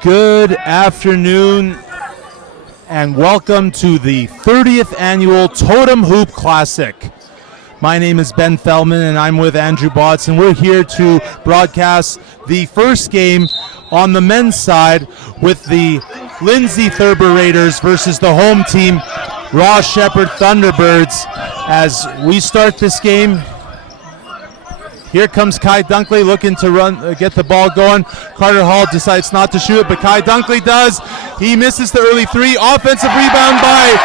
Good afternoon and welcome to the 30th annual Totem Hoop Classic. My name is Ben Feldman and I'm with Andrew Botts, and we're here to broadcast the first game on the men's side with the Lindsay Thurber Raiders versus the home team Ross Shepherd Thunderbirds. As we start this game, here comes Kai Dunkley looking to run, get the ball going. Carter Hall decides not to shoot it, but Kai Dunkley does. He misses the early three. Offensive rebound by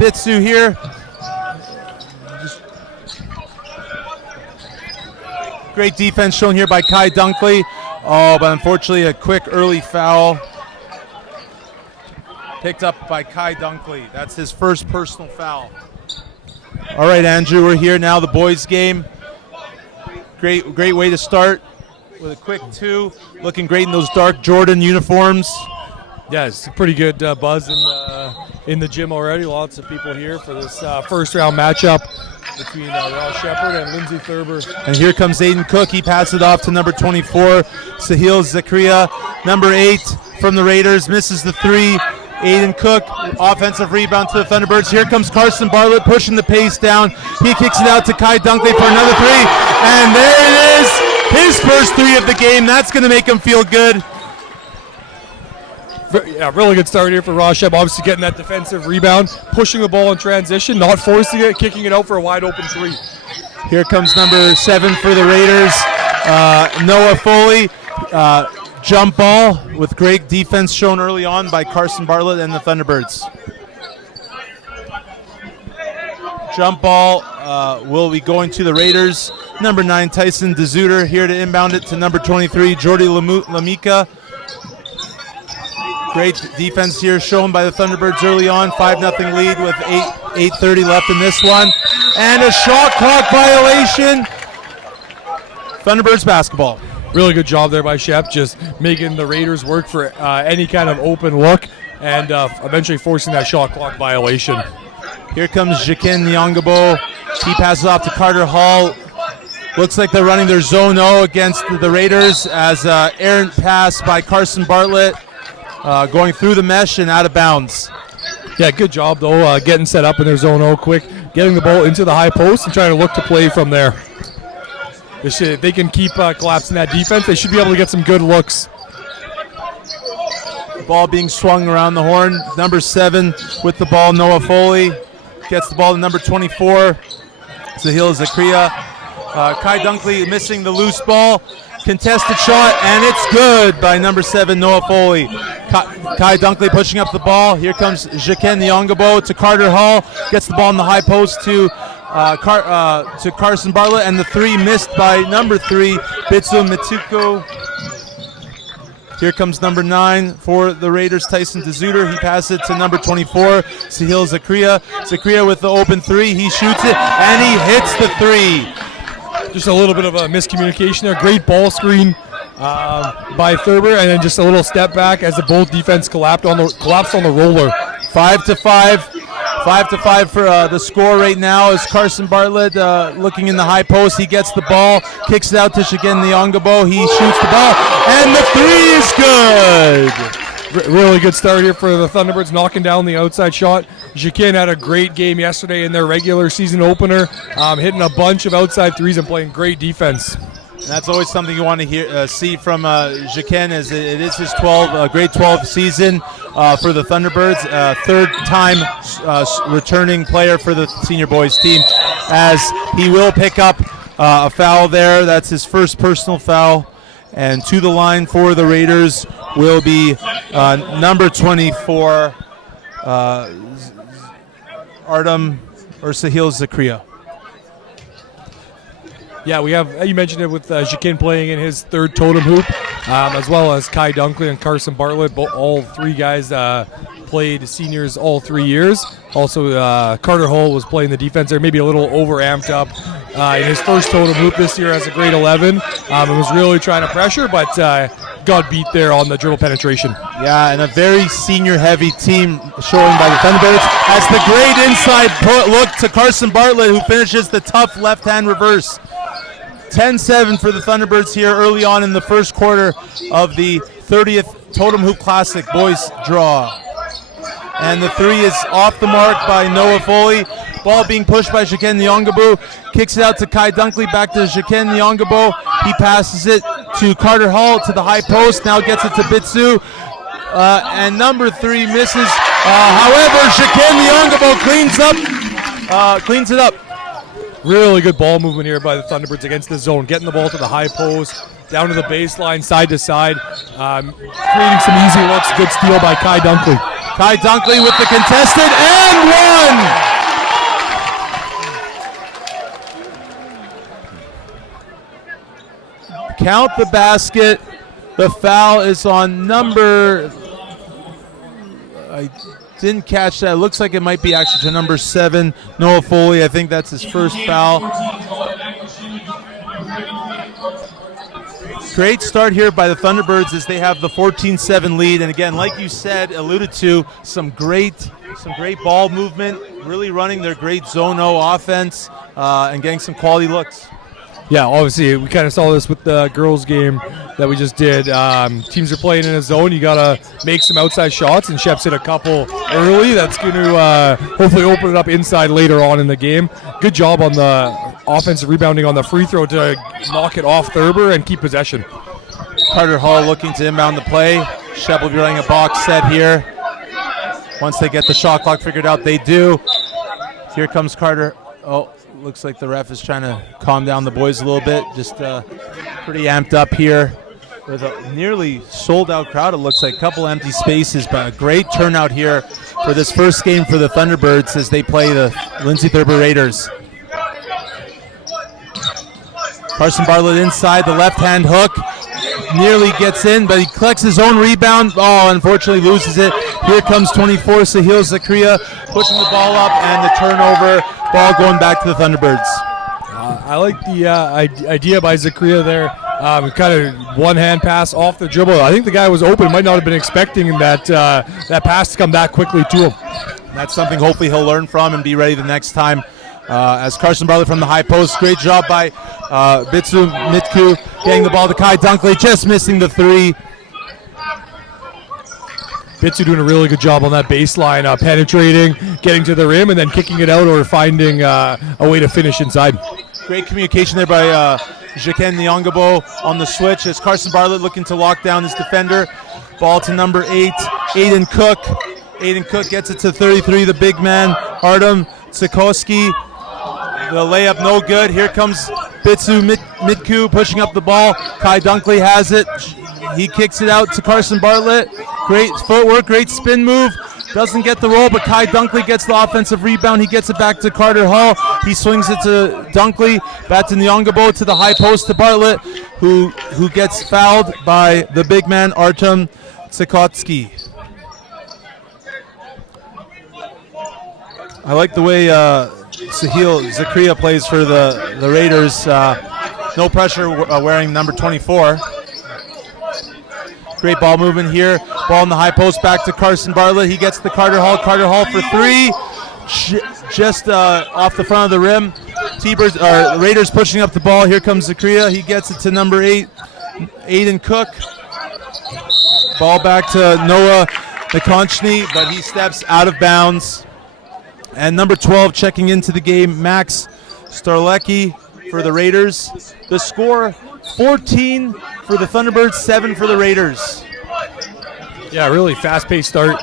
Bitsu here. Great defense shown here by Kai Dunkley. Oh, but unfortunately a quick early foul. Picked up by Kai Dunkley. That's his first personal foul. All right, Andrew, we're here now, the boys' game. Great way to start with a quick two. Looking great in those dark Jordan uniforms. Yeah, it's a pretty good buzz in the gym already. Lots of people here for this first round matchup between Ross Shepherd and Lindsay Thurber. And here comes Aiden Cook. He passes it off to number 24, Sahil Zakaria. Number 8 from the Raiders misses the three. Aiden Cook, offensive rebound to the Thunderbirds. Here comes Carson Bartlett pushing the pace down. He kicks it out to Kai Dunkley for another three. And there it is, his first three of the game. That's going to make him feel good. Yeah, really good start here for Ross Shep. Obviously getting that defensive rebound, pushing the ball in transition, not forcing it, kicking it out for a wide open three. Here comes number 7 for the Raiders, Noah Foley. Jump ball with great defense shown early on by Carson Bartlett and the Thunderbirds. Jump ball will be going to the Raiders. Number 9, Tyson DeZuter here to inbound it to number 23, Jordy Lamika. Great defense here shown by the Thunderbirds early on. 5-0 lead with 8:30 left in this one. And a shot clock violation. Thunderbirds basketball. Really good job there by Shep, just making the Raiders work for any kind of open look and eventually forcing that shot clock violation. Here comes Jakin Nyongabo. He passes off to Carter Hall. Looks like they're running their zone O against the Raiders as errant pass by Carson Bartlett going through the mesh and out of bounds. Yeah, good job though, getting set up in their zone O quick, getting the ball into the high post and trying to look to play from there. If they can keep collapsing that defense, they should be able to get some good looks. Ball being swung around the horn. Number 7 with the ball, Noah Foley. Gets the ball to number 24, Sahil Zakaria. Kai Dunkley missing the loose ball. Contested shot, and it's good by number 7, Noah Foley. Kai Dunkley pushing up the ball. Here comes Jakin Nyongabo to Carter Hall. Gets the ball in the high post to to Carson Bartlett, and the three missed by number 3, Bitsu Mitsuko. Here comes number 9 for the Raiders, Tyson DeZuter. He passes it to number 24, Sahil Zakria. Zakria with the open 3. He shoots it, and he hits the 3. Just a little bit of a miscommunication there. Great ball screen by Thurber, and then just a little step back as the both defense collapsed on the roller. 5-5. 5-5 for the score right now is Carson Bartlett looking in the high post. He gets the ball, kicks it out to Shigen Nyongabo. He shoots the ball, and the 3 is good. Really good start here for the Thunderbirds, knocking down the outside shot. Shigen had a great game yesterday in their regular season opener, hitting a bunch of outside threes and playing great defense. And that's always something you want to see from Shiken, as it is his grade 12 season for the Thunderbirds. Third time returning player for the senior boys team, as he will pick up a foul there. That's his first personal foul. And to the line for the Raiders will be number 24, Artem or Sahil Zakria. Yeah, we have, you mentioned it with Shikin playing in his third Totem hoop, as well as Kai Dunkley and Carson Bartlett. All three guys played seniors all 3 years. Also, Carter Hull was playing the defense there, maybe a little over-amped up in his first Totem hoop this year as a grade 11. And was really trying to pressure, but got beat there on the dribble penetration. Yeah, and a very senior-heavy team showing by the Thunderbirds. As the great inside look to Carson Bartlett, who finishes the tough left-hand reverse. 10-7 for the Thunderbirds here early on in the first quarter of the 30th Totem Hoop Classic boys draw. And the 3 is off the mark by Noah Foley. Ball being pushed by Shiken Nyongabo. Kicks it out to Kai Dunkley, back to Shiken Nyongabo. He passes it to Carter Hall to the high post. Now gets it to Bitsu. And number 3 misses. However, Shiken Nyongabo cleans it up. Really good ball movement here by the Thunderbirds against the zone, getting the ball to the high post, down to the baseline, side to side, creating some easy looks. Good steal by Kai Dunkley. Kai Dunkley with the contested and one. Count the basket. The foul is on number, I didn't catch that. It looks like it might be actually to number 7, Noah Foley. I think that's his first foul. Great start here by the Thunderbirds as they have the 14-7 lead. And again, like you said, alluded to, some great ball movement, really running their great zone O offense and getting some quality looks. Yeah, obviously, we kind of saw this with the girls' game that we just did. Teams are playing in a zone. You got to make some outside shots, and Shep's hit a couple early. That's going to hopefully open it up inside later on in the game. Good job on the offensive rebounding on the free throw to knock it off Thurber and keep possession. Carter Hall looking to inbound the play. Shep will be running a box set here. Once they get the shot clock figured out, they do. Here comes Carter. Oh. Looks like the ref is trying to calm down the boys a little bit. Just pretty amped up here with a nearly sold-out crowd. It looks like a couple empty spaces, but a great turnout here for this first game for the Thunderbirds as they play the Lindsay Thurber Raiders. Carson Bartlett inside, the left-hand hook. Nearly gets in, but he collects his own rebound. Oh, unfortunately loses it. Here comes 24, Sahil Zakria, pushing the ball up, and the turnover. Ball going back to the Thunderbirds. I like the idea by Zakria there. Kind of one-hand pass off the dribble. I think the guy was open. Might not have been expecting that pass to come back quickly to him. That's something hopefully he'll learn from and be ready the next time. As Carson Bartlett from the high post. Great job by Bitsu Mitku getting the ball to Kai Dunkley, just missing the 3. Bitsu doing a really good job on that baseline, penetrating, getting to the rim, and then kicking it out or finding a way to finish inside. Great communication there by Shiken Nyongabo on the switch as Carson Bartlett looking to lock down his defender. Ball to number 8, Aiden Cook. Aiden Cook gets it to 33, the big man, Artem Sikorsky. The layup no good. Here comes Bitsu Mitku pushing up the ball. Kai Dunkley has it. He kicks it out to Carson Bartlett. Great footwork, great spin move. doesn't get the roll, but Kai Dunkley gets the offensive rebound. He gets it back to Carter Hall. He swings it to Dunkley, back to Nyongabo, to the high post to Bartlett, who gets fouled by the big man Artem Tsikotsky. I like the way Sahil Zakria plays for the Raiders. No pressure, wearing number 24. Great ball movement here. Ball in the high post, back to Carson Bartlett. He gets the Carter Hall. Carter Hall for three. Just off the front of the rim. Raiders pushing up the ball. Here comes Zakria. He gets it to number 8, Aiden Cook. Ball back to Noah Nikonchny, but he steps out of bounds. And number 12 checking into the game, Max Starlecki for the Raiders. The score, 14 for the Thunderbirds, 7 for the Raiders. Yeah, really fast-paced start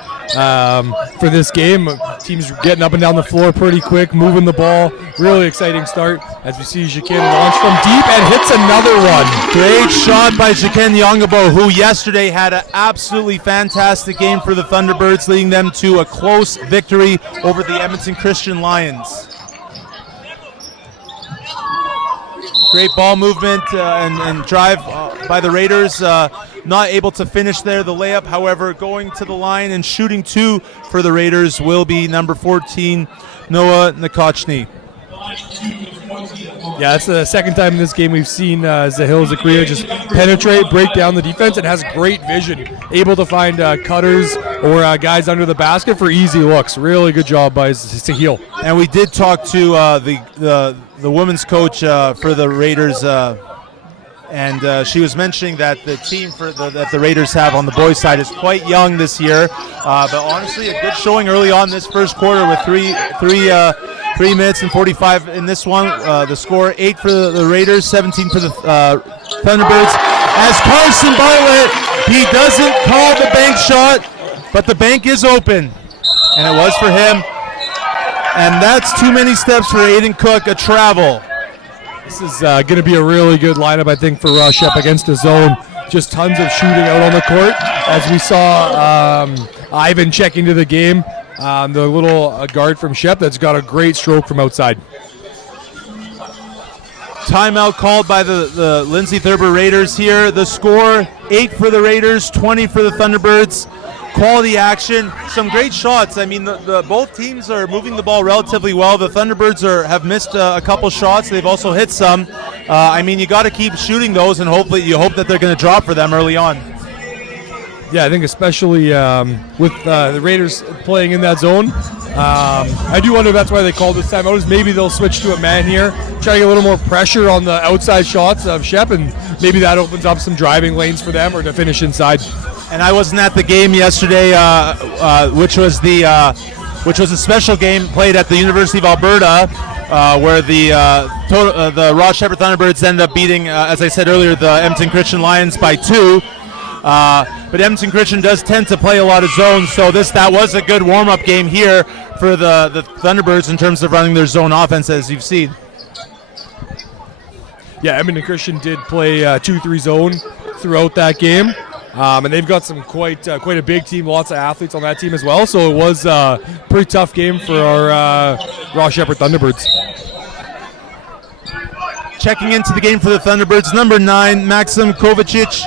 for this game. Teams getting up and down the floor pretty quick, moving the ball. Really exciting start as we see Jikin launch from deep and hits another one. Great shot by Jikin Nyongabo, who yesterday had an absolutely fantastic game for the Thunderbirds, leading them to a close victory over the Edmonton Christian Lions. Great ball movement and drive by the Raiders. Not able to finish there, the layup. However, going to the line and shooting two for the Raiders will be number 14, Noah Nikonchny. Yeah, it's the second time in this game we've seen Sahil Zakria just penetrate, break down the defense, and has great vision. Able to find cutters or guys under the basket for easy looks. Really good job by Sahil. And we did talk to the women's coach for the Raiders, and she was mentioning that the team that the Raiders have on the boys' side is quite young this year. But honestly, a good showing early on this first quarter with 3 minutes and 45 in this one. The score, 8 for the Raiders, 17 for the Thunderbirds. As Carson Bartlett, he doesn't call the bank shot, but the bank is open, and it was for him. And that's too many steps for Aiden Cook, a travel. This is going to be a really good lineup, I think, for Shep against his zone. Just tons of shooting out on the court. As we saw Ivan check into the game, the little guard from Shep that's got a great stroke from outside. Timeout called by the Lindsay Thurber Raiders here. The score, 8 for the Raiders, 20 for the Thunderbirds. Quality action, some great shots. I mean, both teams are moving the ball relatively well. The Thunderbirds have missed a couple shots. They've also hit some. I mean, you got to keep shooting those, and hopefully you hope that they're going to drop for them early on. Yeah, I think especially with the Raiders playing in that zone, I do wonder if that's why they called this timeout, is maybe they'll switch to a man here, try to get a little more pressure on the outside shots of Shep, and maybe that opens up some driving lanes for them or to finish inside. And I wasn't at the game yesterday, which was a special game played at the University of Alberta, where the Ross Shepherd Thunderbirds ended up beating, as I said earlier, the Edmonton Christian Lions by 2. But Edmonton Christian does tend to play a lot of zones, so that was a good warm-up game here for the Thunderbirds in terms of running their zone offense, as you've seen. Yeah, Edmonton Christian did play 2-3 zone throughout that game. And they've got some quite a big team, lots of athletes on that team as well. So it was a pretty tough game for our Ross Shepherd Thunderbirds. Checking into the game for the Thunderbirds, number 9, Maxim Kovacic.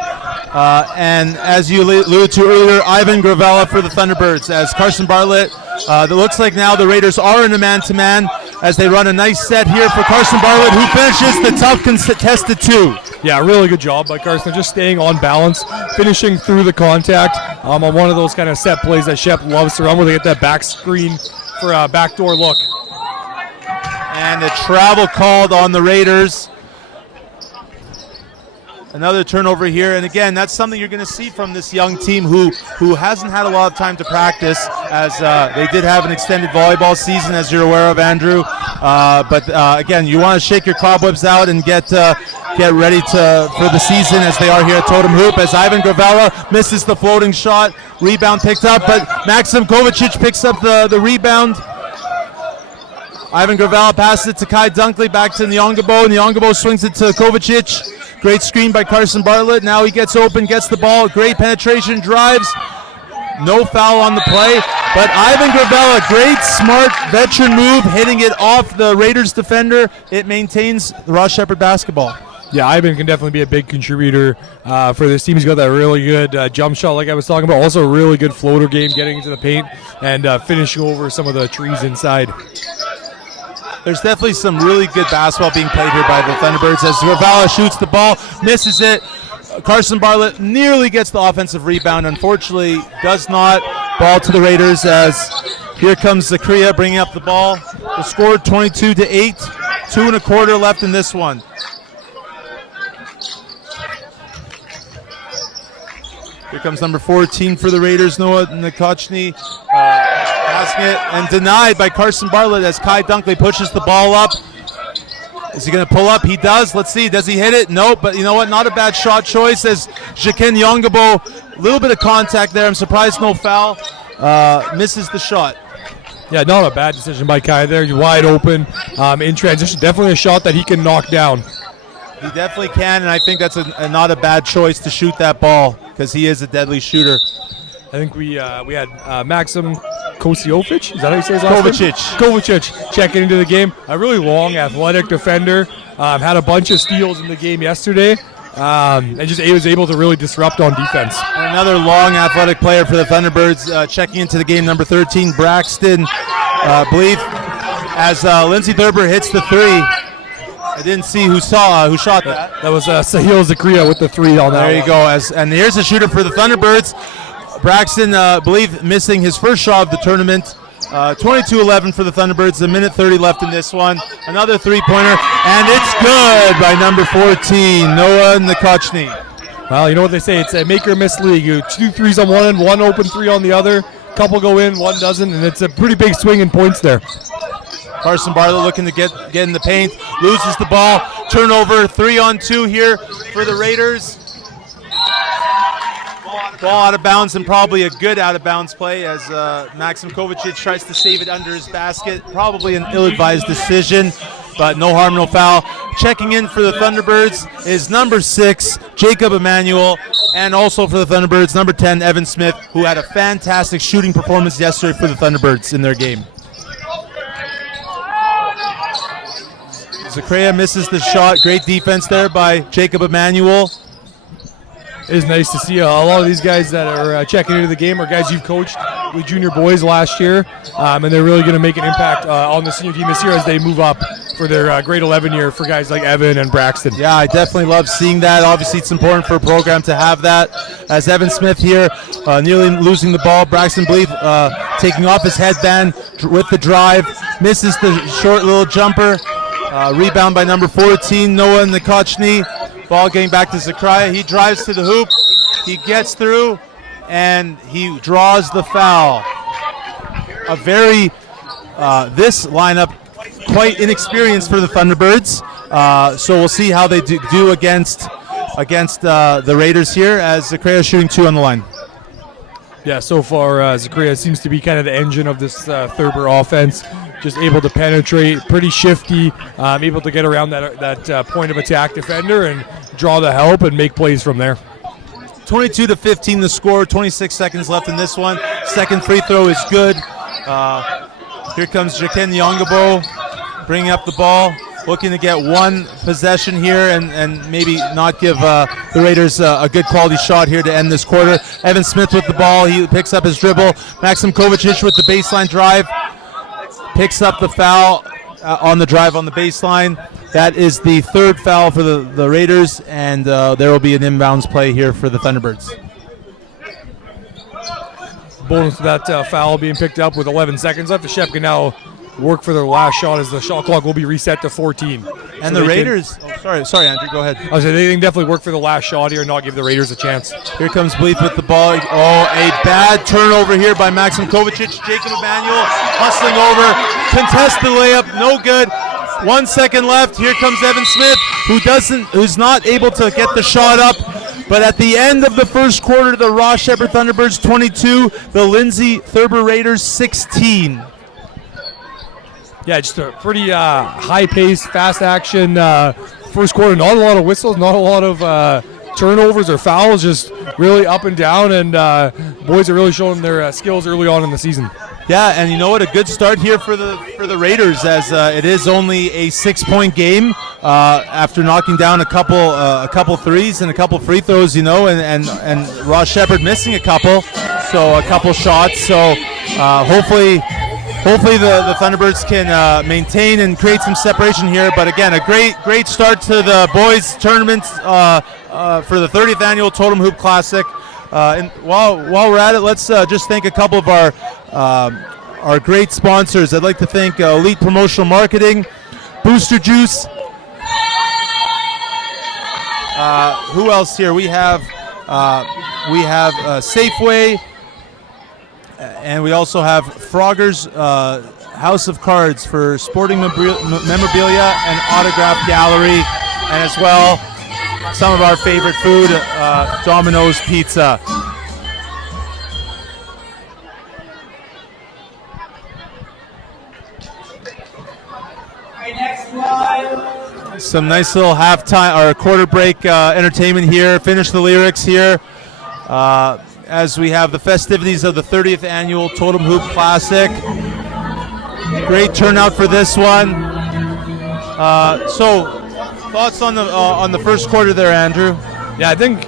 And as you alluded to earlier, Ivan Gravella for the Thunderbirds. As Carson Bartlett, it looks like now the Raiders are in a man-to-man as they run a nice set here for Carson Bartlett, who finishes the tough contested 2. Yeah, really good job by Carson, just staying on balance, finishing through the contact on one of those kind of set plays that Shep loves to run, where they get that back screen for a backdoor look. And a travel called on the Raiders. Another turnover here, and again, that's something you're going to see from this young team who hasn't had a lot of time to practice, as they did have an extended volleyball season, as you're aware of, Andrew. But again, you want to shake your cobwebs out and get ready for the season, as they are here at Totem Hoop. As Ivan Gravella misses the floating shot, rebound picked up, but Maxim Kovacic picks up the rebound. Ivan Gravella passes it to Kai Dunkley, back to Nyongabo. Nyongabo swings it to Kovacic. Great screen by Carson Bartlett. Now he gets open, gets the ball. Great penetration, drives. No foul on the play, but Ivan Gravella, great, smart, veteran move, hitting it off the Raiders defender. It maintains the Ross Shepherd basketball. Yeah, Ivan can definitely be a big contributor for this team. He's got that really good jump shot like I was talking about. Also a really good floater game, getting into the paint and finishing over some of the trees inside. There's definitely some really good basketball being played here by the Thunderbirds as Gravella shoots the ball, misses it. Carson Bartlett nearly gets the offensive rebound. Unfortunately, does not. Ball to the Raiders as here comes Zakria bringing up the ball. The score 22-8, 2 1/4 left in this one. Here comes number 14 for the Raiders, Noah Nkochny. Passing it and denied by Carson Bartlett as Kai Dunkley pushes the ball up. Is he going to pull up? He does. Let's see. Does he hit it? Nope. But you know what? Not a bad shot choice as Jakin Yongabo. A little bit of contact there. I'm surprised no foul. Misses the shot. Yeah, not a bad decision by Kai there. You're wide open in transition. Definitely a shot that he can knock down. He definitely can, and I think that's not a bad choice to shoot that ball because he is a deadly shooter. I think we had Maxim Kosiovic. Is that how you say his last name? Kovacic checking into the game. A really long, athletic defender. Had a bunch of steals in the game yesterday. And just was able to really disrupt on defense. And another long, athletic player for the Thunderbirds checking into the game, number 13, Braxton. I believe as Lindsay Thurber hits the three. I didn't see who shot that. That was Sahil Zakria with the three on that. There you go. And here's a shooter for the Thunderbirds. Braxton, I believe, missing his first shot of the tournament. 22-11 for the Thunderbirds. A minute 30 left in this one. Another three-pointer, and it's good by number 14, Noah Nkochny. Well, you know what they say. It's a make or miss league. You 2 threes on one end, one open three on the other. Couple go in, one doesn't, and it's a pretty big swing in points there. Carson Bartlett looking to get in the paint, loses the ball. Turnover, 3-on-2 here for the Raiders. Ball out of bounds, and probably a good out of bounds play as Maxim Kovacic tries to save it under his basket. Probably an ill-advised decision, but no harm, no foul. Checking in for the Thunderbirds is number 6, Jacob Emanuel, and also for the Thunderbirds, number 10, Evan Smith, who had a fantastic shooting performance yesterday for the Thunderbirds in their game. Zakria misses the shot. Great defense there by Jacob Emanuel. It is nice to see a lot of these guys that are checking into the game are guys you've coached with junior boys last year, and they're really going to make an impact on the senior team this year as they move up for their grade 11 year for guys like Evan and Braxton. Yeah, I definitely love seeing that. Obviously, it's important for a program to have that. As Evan Smith here, nearly losing the ball. Braxton Bleeth taking off his headband with the drive, misses the short little jumper. Rebound by number 14, Noah Nkochny. Ball getting back to Zakria. He drives to the hoop. He gets through, and he draws the foul. A very, this lineup, quite inexperienced for the Thunderbirds. So we'll see how they do against the Raiders here as Zakria is shooting 2 on the line. Yeah, so far Zakria seems to be kind of the engine of this Thurber offense. Just able to penetrate, pretty shifty, able to get around that point of attack defender and draw the help and make plays from there. 22-15 the score, 26 seconds left in this one. Second free throw is good. Here comes Jakin Yongabo bringing up the ball, looking to get one possession here and maybe not give the Raiders a good quality shot here to end this quarter. Evan Smith with the ball. He picks up his dribble. Maxim Kovacic with the baseline drive. Picks up the foul on the drive on the baseline. That is the third foul for the Raiders, and there will be an inbounds play here for the Thunderbirds. Bonus to that foul being picked up with 11 seconds left. The Shep can now work for their last shot as the shot clock will be reset to 14. And so the Raiders... sorry, Andrew, go ahead. I was saying they can definitely work for the last shot here and not give the Raiders a chance. Here comes Bleeth with the ball. Oh, a bad turnover here by Maxim Kovacic. Jacob Emanuel hustling over. Contest the layup. No good. 1 second left. Here comes Evan Smith, who's not able to get the shot up. But at the end of the first quarter, the Ross Shepherd Thunderbirds 22, the Lindsay Thurber Raiders 16. Yeah, just a pretty high-paced, fast-action first quarter. Not a lot of whistles, not a lot of turnovers or fouls, just really up and down and boys are really showing their skills early on in the season. Yeah, and you know what? A good start here for the Raiders, as it is only a 6-point game after knocking down a couple threes and a couple free throws. And Ross Shepard missing a couple shots. So hopefully the Thunderbirds can maintain and create some separation here. But again, a great start to the boys tournament for the 30th annual Totem Hoop Classic. And while we're at it, let's just thank a couple of our great sponsors. I'd like to thank Elite Promotional Marketing, Booster Juice. Who else here? We have Safeway, and we also have Frogger's House of Cards for sporting memorabilia and autograph gallery, and as well some of our favorite food, Domino's Pizza. Some nice little halftime or quarter break entertainment here. Finish the lyrics here as we have the festivities of the 30th annual Totem Hoop Classic. Great turnout for this one. So, thoughts on the first quarter there, Andrew? Yeah, I think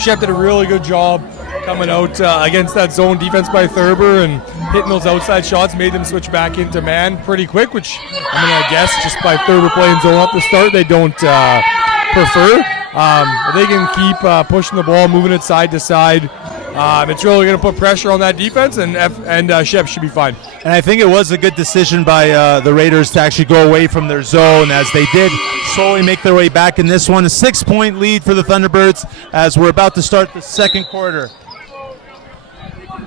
Shep did a really good job coming out against that zone defense by Thurber and hitting those outside shots, made them switch back into man pretty quick, which I'm going to guess just by Thurber playing zone off the start, they don't prefer. They can keep pushing the ball, moving it side to side. It's really going to put pressure on that defense, and Shep should be fine. And I think it was a good decision by the Raiders to actually go away from their zone, as they did slowly make their way back in this one. A 6-point lead for the Thunderbirds as we're about to start the second quarter.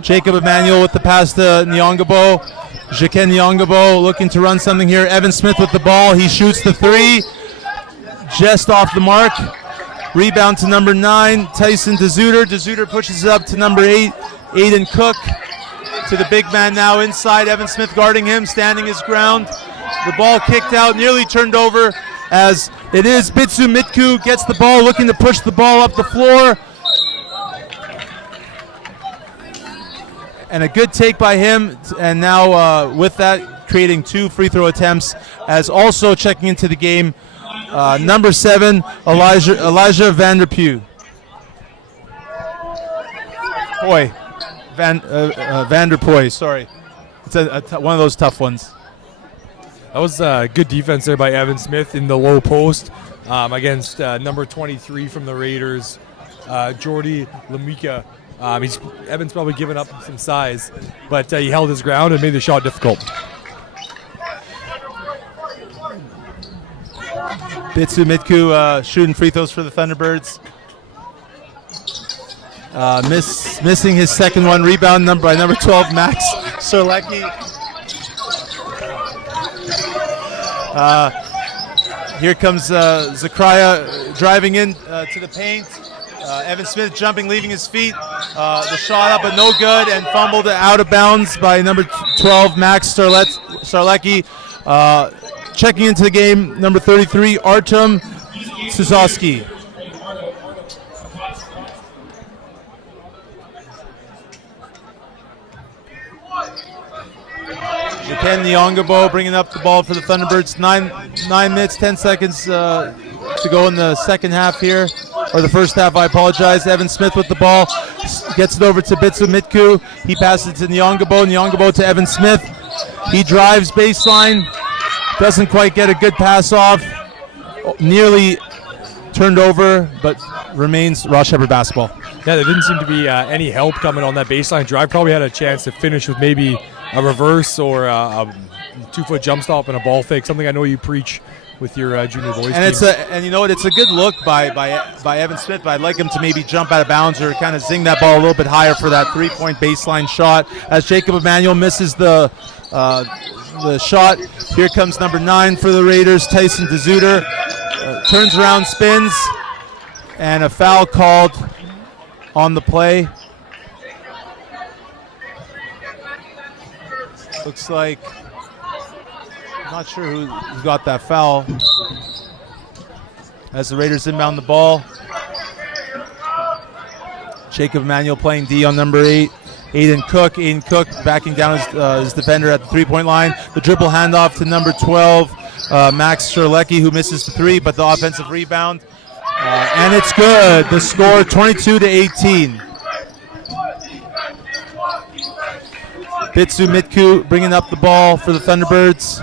Jacob Emmanuel with the pass to Nyongabo. Jiken Nyongabo looking to run something here. Evan Smith with the ball. He shoots the three. Just off the mark. Rebound to number 9, Tyson DeZuter. DeZuter pushes it up to number 8, Aiden Cook. To the big man now inside. Evan Smith guarding him, standing his ground. The ball kicked out, nearly turned over, as it is Bitsu Mitku gets the ball, looking to push the ball up the floor. And a good take by him, and now with that, creating 2 free throw attempts, as also checking into the game, number 7, Elijah Vanderpuy. Vanderpuy, sorry. It's one of those tough ones. That was good defense there by Evan Smith in the low post against number 23 from the Raiders, Jordy Lamika. Evan's probably given up some size, but he held his ground and made the shot difficult. Bitsu Mitku shooting free throws for the Thunderbirds. Missing his second one. Rebound by number 12, Max Serlecki. Here comes Zachariah driving in to the paint. Evan Smith jumping, leaving his feet. The shot up, but no good, and fumbled out of bounds by number 12, Max Serlecki. Checking into the game, number 33, Artem Suzowski. Jiken Nyongabo bringing up the ball for the Thunderbirds. 9 minutes, 10 seconds to go in the second half here. Or the first half, I apologize. Evan Smith with the ball. Gets it over to Bitsu Mitku. He passes it to Nyongabo. Nyongabo to Evan Smith. He drives baseline. Doesn't quite get a good pass off. Nearly turned over, but remains Ross Shepard basketball. Yeah, there didn't seem to be any help coming on that baseline drive. Probably had a chance to finish with maybe a reverse or a 2-foot jump stop and a ball fake, something I know you preach with your junior boys and team. And you know what, it's a good look by Evan Smith, but I'd like him to maybe jump out of bounds or kind of zing that ball a little bit higher for that 3-point baseline shot, as Jacob Emmanuel misses the shot. Here comes number 9 for the Raiders, Tyson DeZuter. Turns around, spins, and a foul called on the play. Looks like, I'm not sure who got that foul, as the Raiders inbound the ball. Jacob Emanuel playing D on number 8. Aiden Cook backing down his defender at the three-point line. The dribble handoff to number 12, Max Sherlecki, who misses the three, but the offensive rebound. And it's good. The score 22-18. Bitsu Mitku bringing up the ball for the Thunderbirds.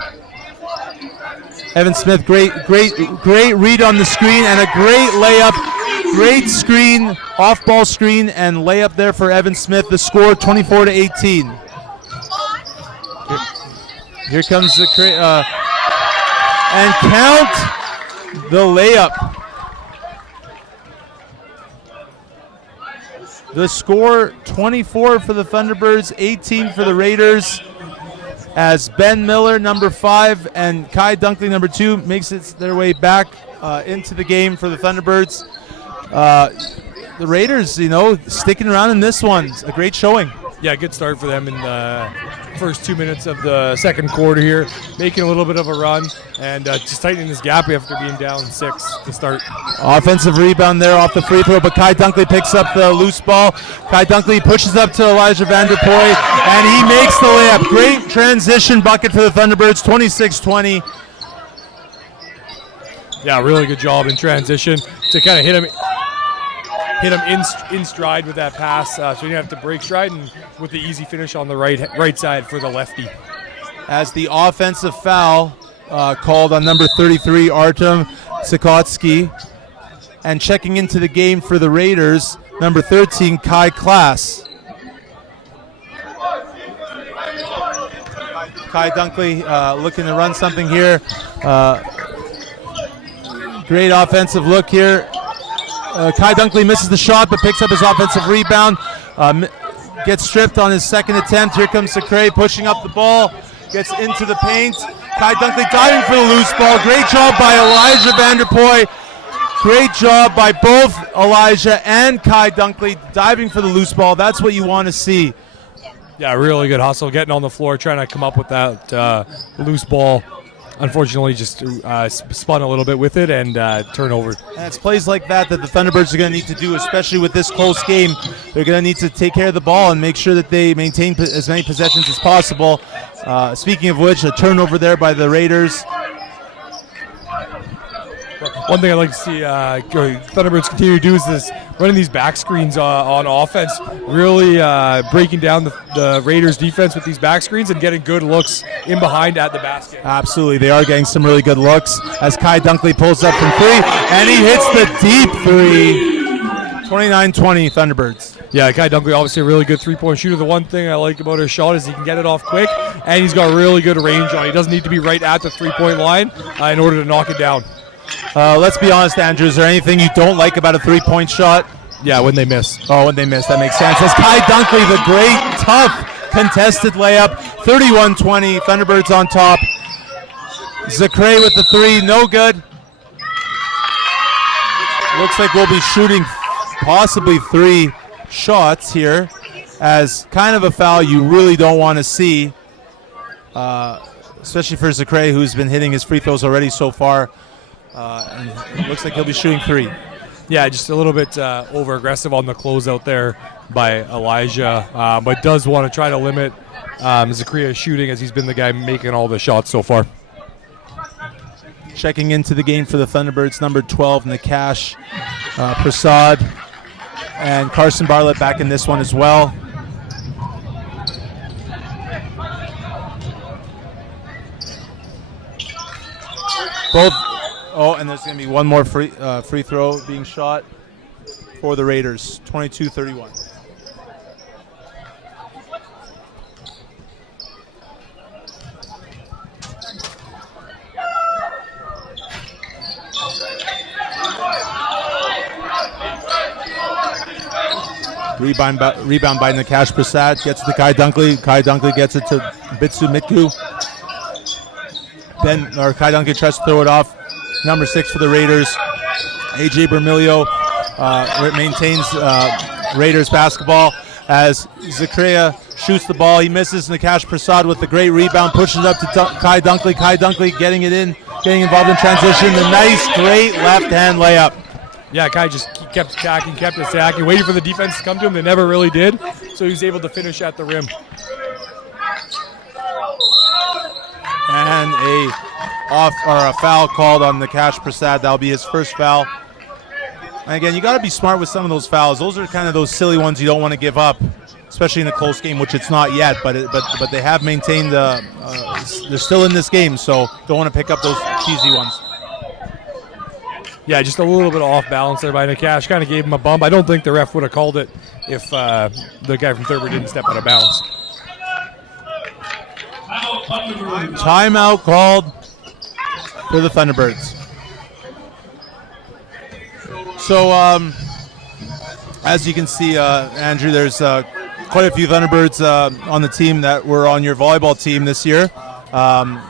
Evan Smith, great read on the screen and a great layup. Great screen, off-ball screen, and layup there for Evan Smith. The score 24-18. Here comes the and count the layup. The score 24 for the Thunderbirds, 18 for the Raiders. As Ben Miller, number 5, and Kai Dunkley, number 2, makes their way back into the game for the Thunderbirds. The Raiders, sticking around in this one. A great showing. Yeah, good start for them in the first 2 minutes of the second quarter here, making a little bit of a run and just tightening this gap after being down 6 to start. Offensive rebound there off the free throw, but Kai Dunkley picks up the loose ball. Kai Dunkley pushes up to Elijah Vanderpoy, and he makes the layup. Great transition bucket for the Thunderbirds, 26-20. Yeah, really good job in transition to kind of hit him in stride with that pass, so you didn't have to break stride, and with the easy finish on the right side for the lefty. As the offensive foul called on number 33, Artem Sikotsky, and checking into the game for the Raiders, number 13, Kai Klass. Kai Dunkley looking to run something here. Great offensive look here. Kai Dunkley misses the shot but picks up his offensive rebound. Gets stripped on his second attempt. Here comes Sakray pushing up the ball. Gets into the paint. Kai Dunkley diving for the loose ball. Great job by Elijah Vanderpoy. Great job by both Elijah and Kai Dunkley diving for the loose ball. That's what you want to see. Yeah, really good hustle. Getting on the floor, trying to come up with that loose ball. Unfortunately, just spun a little bit with it and turnover. And it's plays like that the Thunderbirds are going to need to do, especially with this close game. They're going to need to take care of the ball and make sure that they maintain as many possessions as possible. Speaking of which, a turnover there by the Raiders. One thing I'd like to see Thunderbirds continue to do is this, running these back screens on offense, really breaking down the Raiders defense with these back screens and getting good looks in behind at the basket. Absolutely, they are getting some really good looks as Kai Dunkley pulls up from 3, and he hits the deep 3. 29-20 Thunderbirds. Yeah, Kai Dunkley, obviously a really good three-point shooter. The one thing I like about his shot is he can get it off quick, and he's got really good range on it. He doesn't need to be right at the three-point line in order to knock it down. Let's be honest, Andrew. Is there anything you don't like about a three-point shot? Yeah, when they miss. Oh, when they miss. That makes sense. As Kai Dunkley, the great, tough, contested layup. 31-20. Thunderbirds on top. Zakray with the 3. No good. Looks like we'll be shooting possibly 3 shots here as kind of a foul you really don't want to see, especially for Zakray, who's been hitting his free throws already so far. And it looks like he'll be shooting 3. Yeah, just a little bit over-aggressive on the closeout there by Elijah, but does want to try to limit Zakria's shooting as he's been the guy making all the shots so far. Checking into the game for the Thunderbirds, number 12, Nakash Prasad, and Carson Bartlett back in this one as well. Both. Oh, and there's going to be one more free throw being shot for the Raiders, 22-31. Rebound by Nakash Prasad, gets it to Kai Dunkley. Kai Dunkley gets it to Bitsu Mitku. Kai Dunkley tries to throw it off. Number 6 for the Raiders, AJ Bermilio maintains Raiders basketball as Zakria shoots the ball. He misses. Nakash Prasad with the great rebound, pushes it up to Kai Dunkley. Kai Dunkley getting it in, getting involved in transition. The nice, great left-hand layup. Yeah, Kai just kept attacking, waiting for the defense to come to him. They never really did, so he was able to finish at the rim. And a foul called on Nikesh Prasad. That'll be his first foul. And again, you got to be smart with some of those fouls. Those are kind of those silly ones you don't want to give up, especially in a close game, which it's not yet. But they have maintained. They're still in this game, so don't want to pick up those cheesy ones. Yeah, just a little bit off balance there by Nikesh. Kind of gave him a bump. I don't think the ref would have called it if the guy from Thurber didn't step out of bounds. Timeout called for the Thunderbirds. So, as you can see, Andrew, there's quite a few Thunderbirds on the team that were on your volleyball team this year. And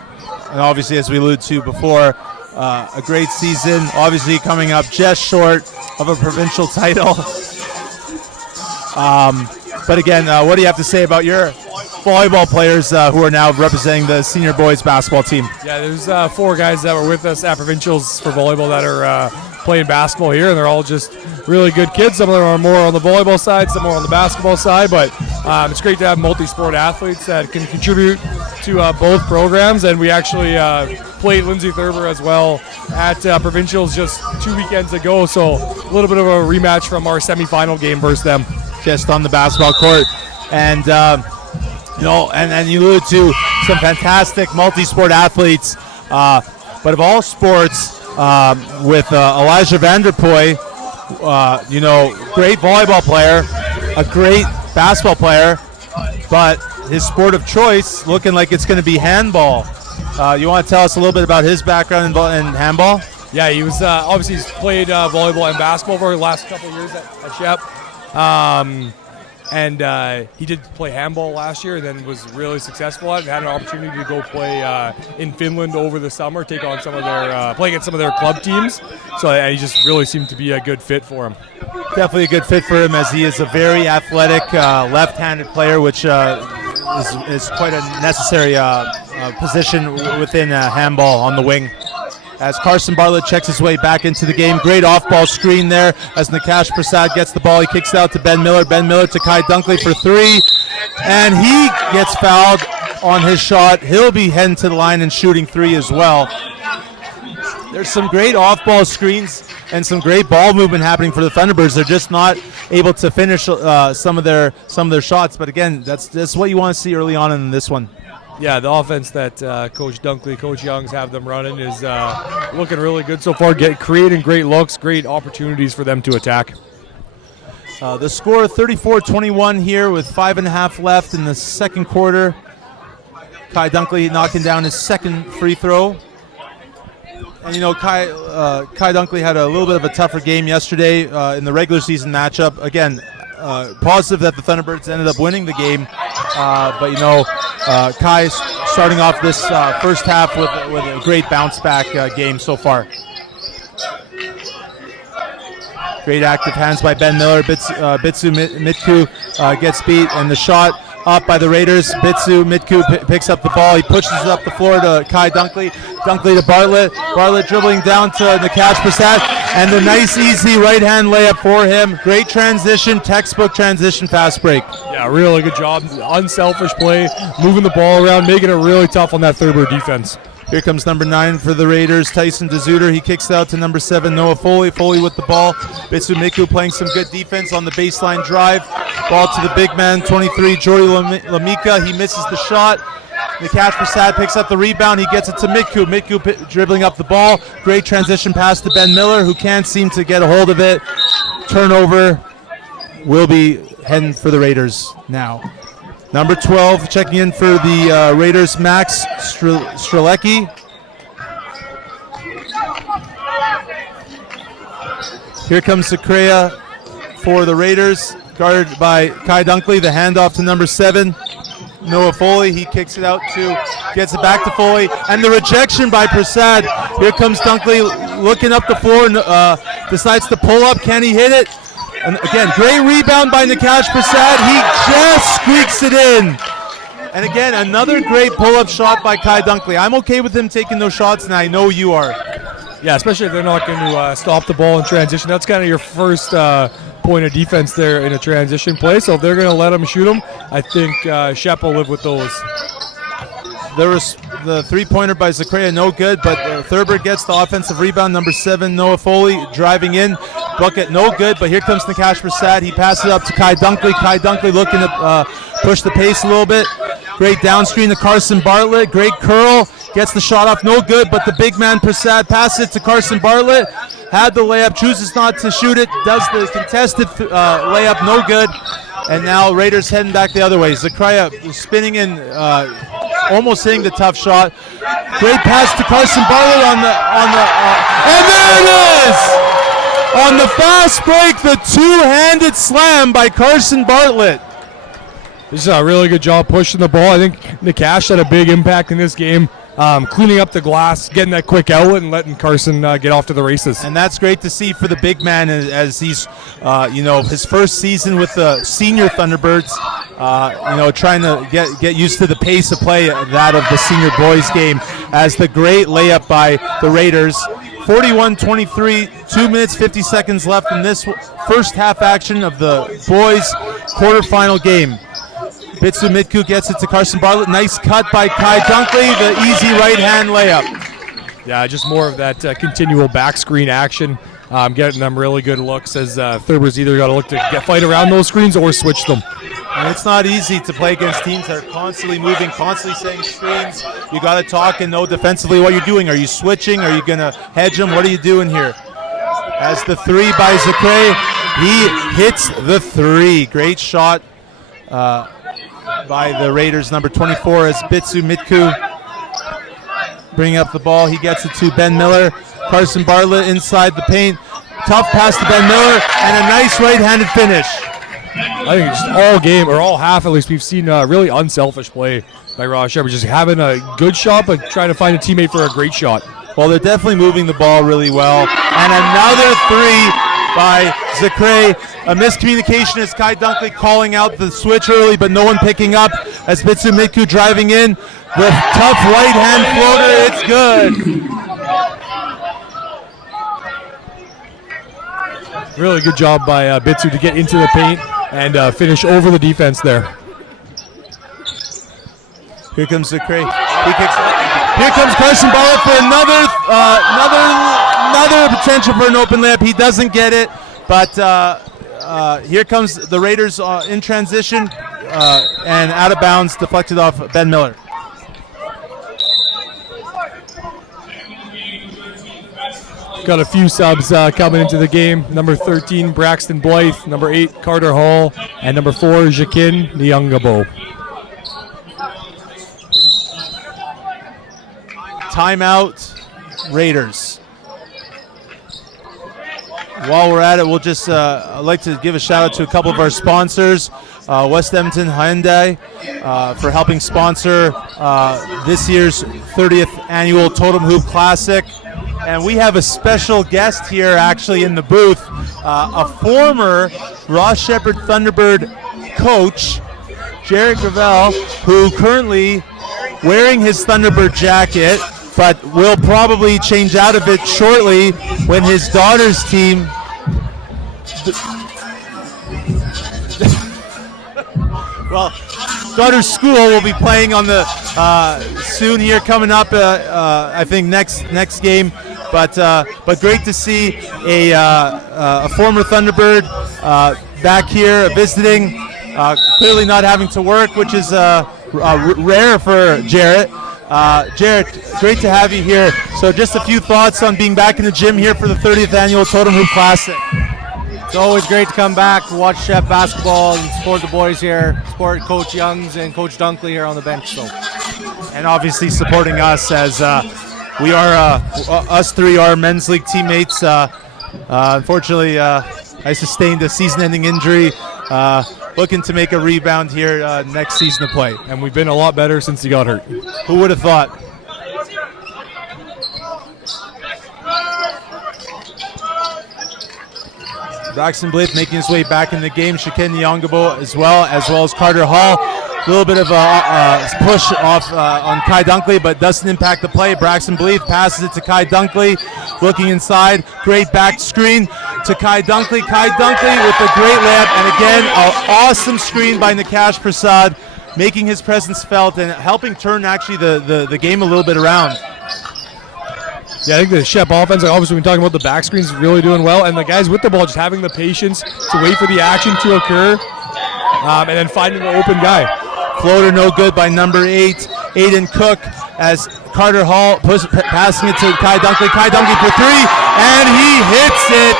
obviously, as we alluded to before, a great season, obviously coming up just short of a provincial title. But again, what do you have to say about your volleyball players who are now representing the senior boys basketball team? Yeah, there's 4 guys that were with us at provincials for volleyball that are playing basketball here, and they're all just really good kids. Some of them are more on the volleyball side, some more on the basketball side, but it's great to have multi-sport athletes that can contribute to both programs. And we actually played Lindsay Thurber as well at provincials just 2 weekends ago, so a little bit of a rematch from our semifinal game versus them. Just on the basketball court. And and you alluded to some fantastic multi-sport athletes, but of all sports, with Elijah Vanderpoy, great volleyball player, a great basketball player, but his sport of choice looking like it's going to be handball. You want to tell us a little bit about his background in handball? Yeah, he was obviously he's played volleyball and basketball for the last couple of years at Shep. And he did play handball last year and then was really successful at it and had an opportunity to go play in Finland over the summer, take on play against some of their club teams. So he just really seemed to be a good fit for him. Definitely a good fit for him, as he is a very athletic left-handed player, which is quite a necessary position within handball on the wing. As Carson Bartlett checks his way back into the game. Great off-ball screen there as Nikesh Prasad gets the ball. He kicks out to Ben Miller. Ben Miller to Kai Dunkley for 3. And he gets fouled on his shot. He'll be heading to the line and shooting 3 as well. There's some great off-ball screens and some great ball movement happening for the Thunderbirds. They're just not able to finish some of their shots. But again, that's what you want to see early on in this one. Yeah, the offense that Coach Dunkley, Coach Youngs have them running is looking really good so far, creating great looks, great opportunities for them to attack. The score 34-21 here with 5.5 left in the second quarter. Kai Dunkley knocking down his second free throw. And Kai Dunkley had a little bit of a tougher game yesterday in the regular season matchup. Again, positive that the Thunderbirds ended up winning the game, but Kai starting off this first half with a great bounce back game so far. Great active hands by Ben Miller. Bitsu Mitku gets beat, and the shot up by the Raiders. Bitsu Mitku picks up the ball. He pushes it up the floor to Kai Dunkley. Dunkley to Bartlett. Bartlett dribbling down to Nikesh Prasad. And the nice, easy right-hand layup for him. Great transition, textbook transition fast break. Yeah, really good job. Unselfish play, moving the ball around, making it really tough on that Thurber defense. Here comes number 9 for the Raiders, Tyson DeZuter. He kicks it out to number 7, Noah Foley. Foley with the ball. Bitsu Miku playing some good defense on the baseline drive. Ball to the big man, 23, Jordy Lamika. He misses the shot. Nikesh Prasad picks up the rebound. He gets it to Mitku. Mitku dribbling up the ball. Great transition pass to Ben Miller, who can't seem to get a hold of it. Turnover. Will be heading for the Raiders now. Number 12 checking in for the Raiders, Max Strelecki. Here comes Sakrea for the Raiders, guarded by Kai Dunkley. The handoff to number 7, Noah Foley. He kicks it out gets it back to Foley. And the rejection by Prasad. Here comes Dunkley looking up the floor and decides to pull up. Can he hit it? And again, great rebound by Nikesh Prasad. He just squeaks it in. And again, another great pull-up shot by Kai Dunkley. I'm okay with him taking those shots, and I know you are. Yeah, especially if they're not going to stop the ball in transition. That's kind of your first point of defense there in a transition play. So if they're going to let them shoot them, I think Shep will live with those. There was the three-pointer by Zacrea, no good, but Thurber gets the offensive rebound. Number 7, Noah Foley driving in. Bucket, no good, but here comes Nakash Prasad. He passes it up to Kai Dunkley. Kai Dunkley looking to push the pace a little bit. Great downstream to Carson Bartlett. Great curl. Gets the shot off, no good, but the big man Prasad passes it to Carson Bartlett. Had the layup, chooses not to shoot it. Does the contested layup, no good. And now Raiders heading back the other way. Zacrea spinning in, almost hitting the tough shot. Great pass to Carson Bartlett and there it is! On the fast break, the two-handed slam by Carson Bartlett. This is a really good job pushing the ball. I think Nakash had a big impact in this game, cleaning up the glass, getting that quick outlet, and letting Carson get off to the races. And that's great to see for the big man as he's, his first season with the senior Thunderbirds, trying to get used to the pace of play that of the senior boys game, as the great layup by the Raiders. 41-23, 2 minutes, 50 seconds left in this first half action of the boys' quarterfinal game. Bitsu Mitku gets it to Carson Bartlett. Nice cut by Kai Dunkley, the easy right-hand layup. Yeah, just more of that continual back screen action, getting them really good looks as Thurber's either got to look to fight around those screens or switch them. And it's not easy to play against teams that are constantly moving, constantly setting screens. You got to talk and know defensively what you're doing. Are you switching? Are you going to hedge them? What are you doing here? As the three by Zacrea, he hits the three. Great shot by the Raiders, number 24, as Bitsu Mitku bring up the ball. He gets it to Ben Miller. Carson Bartlett inside the paint. Tough pass to Ben Miller, and a nice right-handed finish. I think just all game, or all half at least, we've seen really unselfish play by Ross Shepard. Just having a good shot, but trying to find a teammate for a great shot. Well, they're definitely moving the ball really well. And another three by Zacrea. A miscommunication as Kai Dunkley calling out the switch early, but no one picking up as Bitsu Mitku driving in. The tough right-hand floater, it's good. Really good job by Bitsu to get into the paint and finish over the defense there. Here comes Zacrea. Here comes Carson Bartlett for another potential for an open layup. He doesn't get it, but here comes the Raiders in transition and out of bounds, deflected off Ben Miller. Got a few subs coming into the game. Number 13, Braxton Blythe. Number 8, Carter Hall. And number 4, Jakin Nyangabo. Timeout, Raiders. While we're at it, we'll just I'd like to give a shout out to a couple of our sponsors. West Edmonton Hyundai for helping sponsor this year's 30th annual Totem Hoop Classic. And we have a special guest here actually in the booth, a former Ross Shepard Thunderbird coach, Jarrett Gravel, who currently wearing his Thunderbird jacket, but will probably change out of it shortly when his daughter's team daughter's school will be playing on the soon here coming up I think next game, but great to see a former Thunderbird back here visiting, clearly not having to work, which is rare for Jarrett. Jarrett, great to have you here. So just a few thoughts on being back in the gym here for the 30th annual Totem Hoop Classic. It's always great to come back, watch Shep basketball, and support the boys here, support Coach Youngs and Coach Dunkley here on the bench. So, and obviously supporting us as we are, us three are men's league teammates. Unfortunately, I sustained a season-ending injury. Looking to make a rebound here next season to play. And we've been a lot better since he got hurt. Who would have thought? Braxton Blythe making his way back in the game. Shaken Nyangabo as well as Carter Hall. A little bit of a push off on Kai Dunkley, but doesn't impact the play. Braxton Blythe passes it to Kai Dunkley. looking inside. Great back screen to Kai Dunkley. Kai Dunkley with a great layup, and again, an awesome screen by Nakash Prasad, making his presence felt and helping turn actually the game a little bit around. Yeah, I think the Shep offense, obviously we've been talking about the back screens, is really doing well, and the guys with the ball just having the patience to wait for the action to occur, and then finding the open guy. Floater no good by number 8, Aiden Cook, as Carter Hall passing it to Kai Dunkley. Kai Dunkley for 3, and he hits it.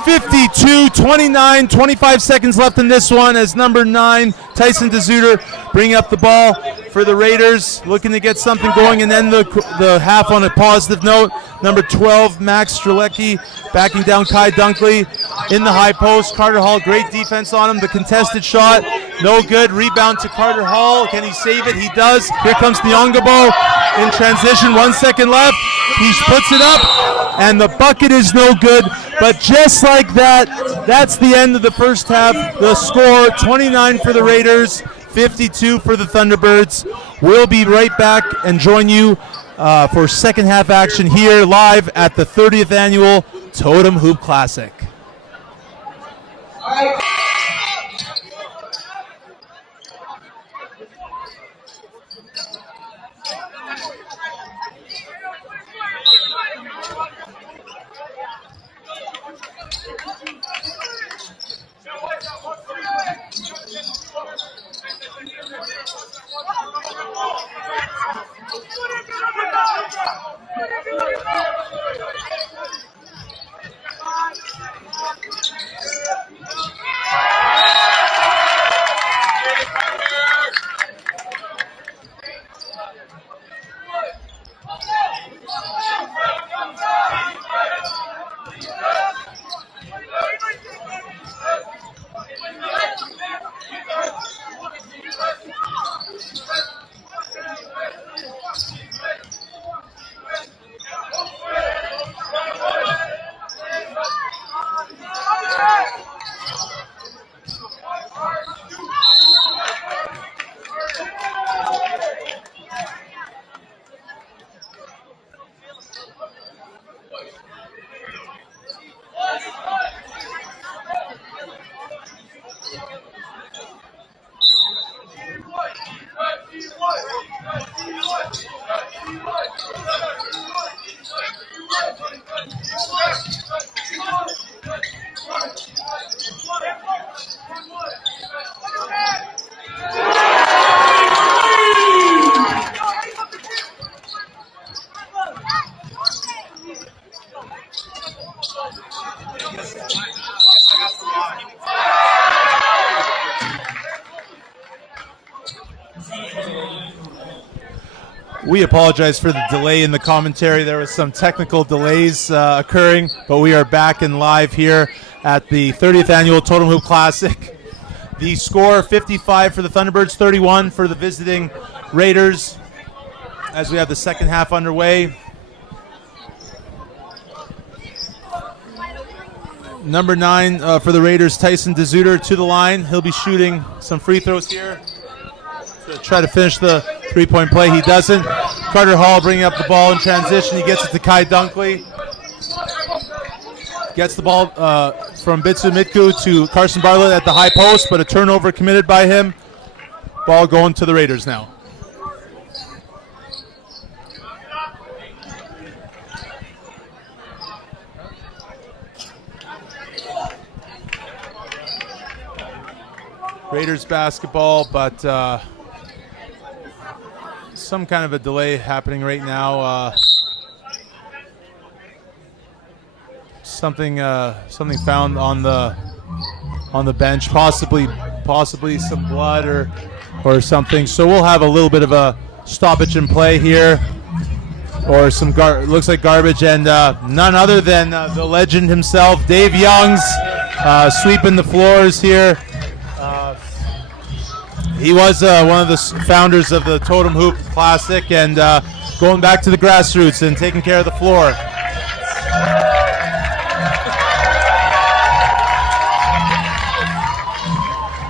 52-29, 25 seconds left in this one as number 9, Tyson DeZuter, bringing up the ball for the Raiders, looking to get something going, and then the half on a positive note. Number 12, Max Strelecki, backing down Kai Dunkley in the high post. Carter Hall, great defense on him. The contested shot, no good. Rebound to Carter Hall. Can he save it? He does. Here comes Nyongabo in transition. 1 second left. He puts it up, and the bucket is no good. But just like that, that's the end of the first half. The score, 29 for the Raiders, 52 for the Thunderbirds. We'll be right back and join you for second half action here live at the 30th annual Totem Hoop Classic. We apologize for the delay in the commentary. There was some technical delays occurring, but we are back and live here at the 30th annual Totem Hoop Classic. The score, 55 for the Thunderbirds, 31 for the visiting Raiders, as we have the second half underway. Number 9 for the Raiders, Tyson DeZuter, to the line. He'll be shooting some free throws here to try to finish the three-point play. He doesn't. Carter Hall bringing up the ball in transition. He gets it to Kai Dunkley. Gets the ball from Bitsu Mitku to Carson Bartlett at the high post, but a turnover committed by him. Ball going to the Raiders now. Raiders basketball, but some kind of a delay happening right now. Something found on the bench, possibly some blood or something. So we'll have a little bit of a stoppage in play here, or some looks like garbage, and none other than the legend himself, Dave Youngs, sweeping the floors here. He was one of the founders of the Totem Hoop Classic, and going back to the grassroots and taking care of the floor.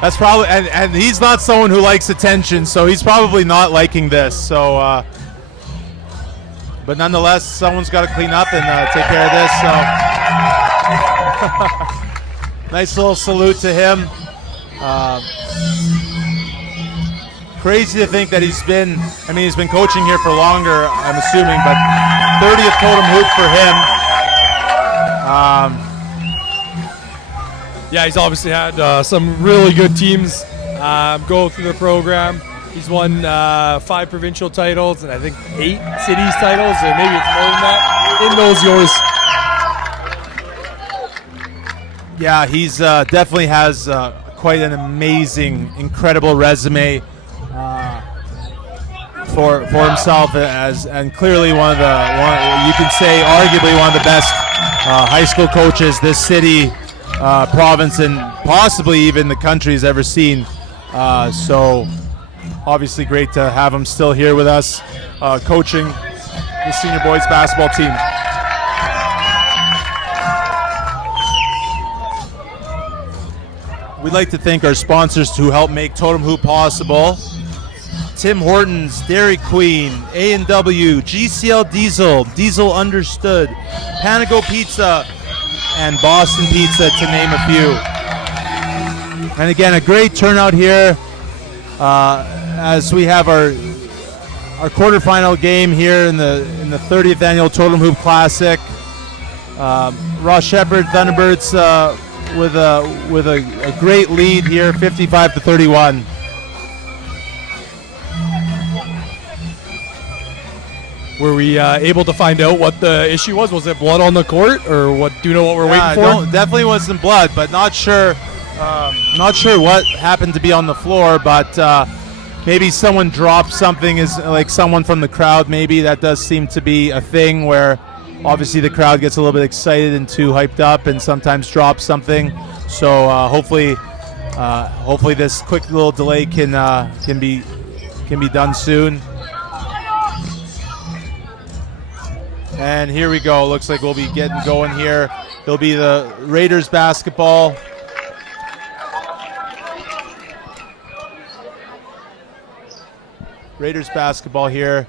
That's probably, and he's not someone who likes attention, so he's probably not liking this. So, But nonetheless, someone's got to clean up and take care of this. So nice little salute to him. Crazy to think that he's been coaching here for longer, I'm assuming, but 30th Totem Hoop for him. Yeah, he's obviously had some really good teams go through the program. He's won 5 provincial titles and I think 8 cities titles, or maybe it's more than that. In those yours. Yeah, he's definitely has quite an amazing, incredible resume for himself, and clearly you can say arguably one of the best high school coaches this city, province, and possibly even the country has ever seen. So obviously great to have him still here with us, coaching the senior boys basketball team. We'd like to thank our sponsors who help make Totem Hoop possible. Tim Hortons, Dairy Queen, A&W, GCL Diesel, Diesel Understood, Panago Pizza, and Boston Pizza, to name a few. And again, a great turnout here as we have our quarterfinal game here in the 30th annual Totem Hoop Classic. Ross Shepherd Thunderbirds with a great lead here, 55-31. Were we able to find out what the issue was? Was it blood on the court, or what? Do you know what we're waiting for? Definitely wasn't blood, but not sure. Not sure what happened to be on the floor, but maybe someone dropped something. Is like someone from the crowd. Maybe that does seem to be a thing where obviously the crowd gets a little bit excited and too hyped up, and sometimes drops something. So hopefully this quick little delay can be done soon. And here we go. Looks like we'll be getting going here. It'll be the Raiders basketball. Raiders basketball here.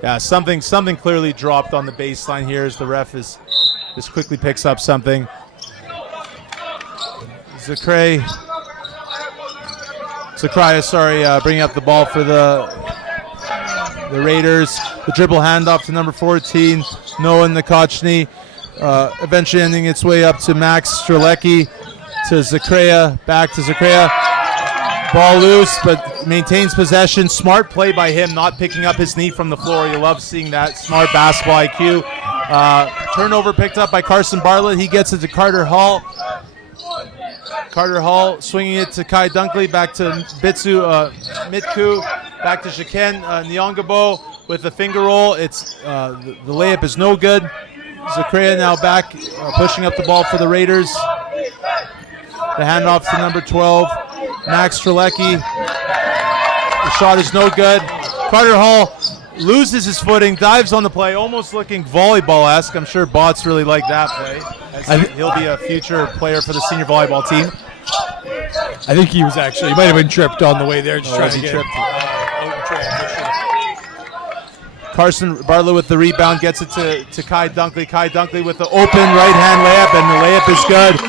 Yeah, something clearly dropped on the baseline here as the ref is quickly picks up something. Zachariah, bringing up the ball for the Raiders. The dribble handoff to number 14, Noah Nikochny, eventually ending its way up to Max Strzelecki, to Zachariah, back to Zachariah. Ball loose, but maintains possession. Smart play by him, not picking up his knee from the floor. You love seeing that smart basketball IQ. Turnover picked up by Carson Bartlett. He gets it to Carter Hall. Carter Hall swinging it to Kai Dunkley, back to Mitku, back to Shiken Nyongabo with the finger roll. It's the layup is no good. Zachariah now back, pushing up the ball for the Raiders. The handoff to number 12, Max Strzelecki. The shot is no good. Carter Hall loses his footing, dives on the play, almost looking volleyball-esque. I'm sure Bots really like that play, as he'll be a future player for the senior volleyball team. I think he might have been tripped on the way there. Just trying to get out in transition. Carson Bartlett with the rebound, gets it to Kai Dunkley. Kai Dunkley with the open right-hand layup, and the layup is good.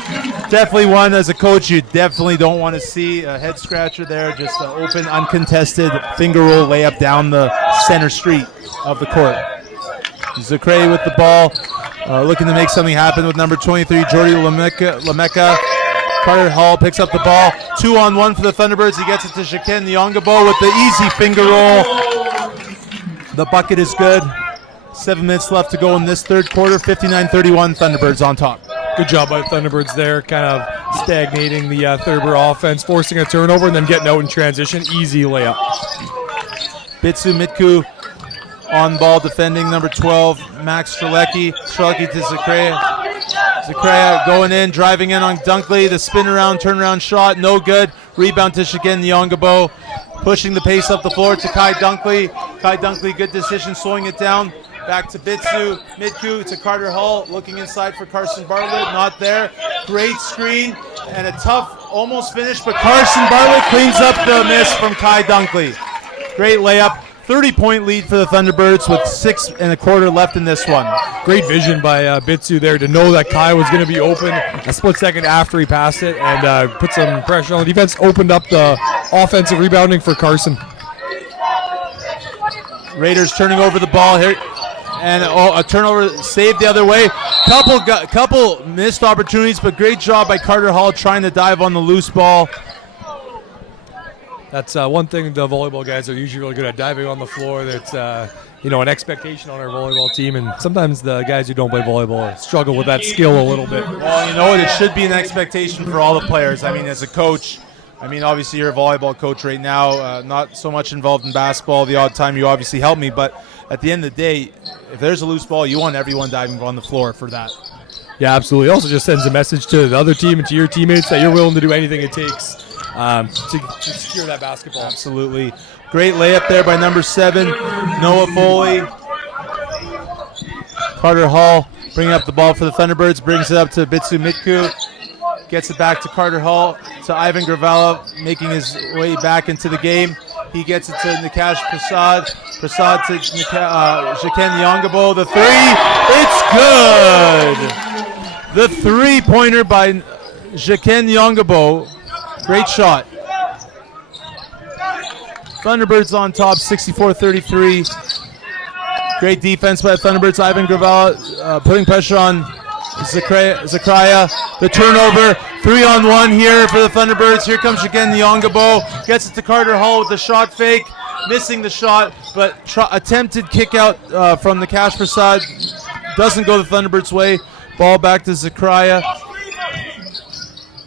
Definitely one, as a coach, you definitely don't want to see a head-scratcher there. Just an open, uncontested finger roll layup down the center street of the court. Zachary with the ball, looking to make something happen with number 23, Jordy Lameka. Carter Hall picks up the ball. 2-on-1 for the Thunderbirds. He gets it to Shiken Nyongabo with the easy finger roll. The bucket is good. 7 minutes left to go in this third quarter. 59-31, Thunderbirds on top. Good job by the Thunderbirds there, kind of stagnating the Thurber offense, forcing a turnover, and then getting out in transition. Easy layup. Bitsu Mitku on ball, defending number 12, Max Strzelecki. Strzelecki to Zachariah. Zachariah going in, driving in on Dunkley. The spin around, turnaround shot, no good. Rebound to Shiken Nyongabo. Pushing the pace up the floor to Kai Dunkley. Kai Dunkley, good decision, slowing it down. Back to Bitsu, Mitku to Carter Hall, looking inside for Carson Bartlett, not there. Great screen and a tough almost finish, but Carson Bartlett cleans up the miss from Kai Dunkley. Great layup, 30-point lead for the Thunderbirds with 6 1/4 left in this one. Great vision by Bitsu there to know that Kai was going to be open a split second after he passed it and put some pressure on the defense, opened up the offensive rebounding for Carson. Raiders turning over the ball here, and a turnover saved the other way. Couple missed opportunities, but great job by Carter Hall trying to dive on the loose ball. That's one thing the volleyball guys are usually really good at, diving on the floor. That's an expectation on our volleyball team, and sometimes the guys who don't play volleyball struggle with that skill a little bit. Well, you know what? It should be an expectation for all the players. I mean, as a coach, obviously you're a volleyball coach right now, not so much involved in basketball. The odd time you obviously help me, but at the end of the day, if there's a loose ball, you want everyone diving on the floor for that. Yeah, absolutely. It also just sends a message to the other team and to your teammates that you're willing to do anything it takes to secure that basketball. Absolutely. Great layup there by number 7, Noah Foley. Carter Hall bringing up the ball for the Thunderbirds, brings it up to Bitsu Mitku. Gets it back to Carter Hall, to Ivan Gravella, making his way back into the game. He gets it to Nikesh Prasad. Prasad to Jaken Yongabo. The 3, it's good! The 3-pointer by Jaken Yongabo. Great shot. Thunderbirds on top, 64-33. Great defense by the Thunderbirds. Ivan Gravella putting pressure on Zakaria. The turnover, 3-on-1 here for the Thunderbirds. Here comes again Nyongabo. Gets it to Carter Hall with the shot fake. Missing the shot, but attempted kick out from the Nikesh Prasad. Doesn't go the Thunderbirds' way. Ball back to Zakaria,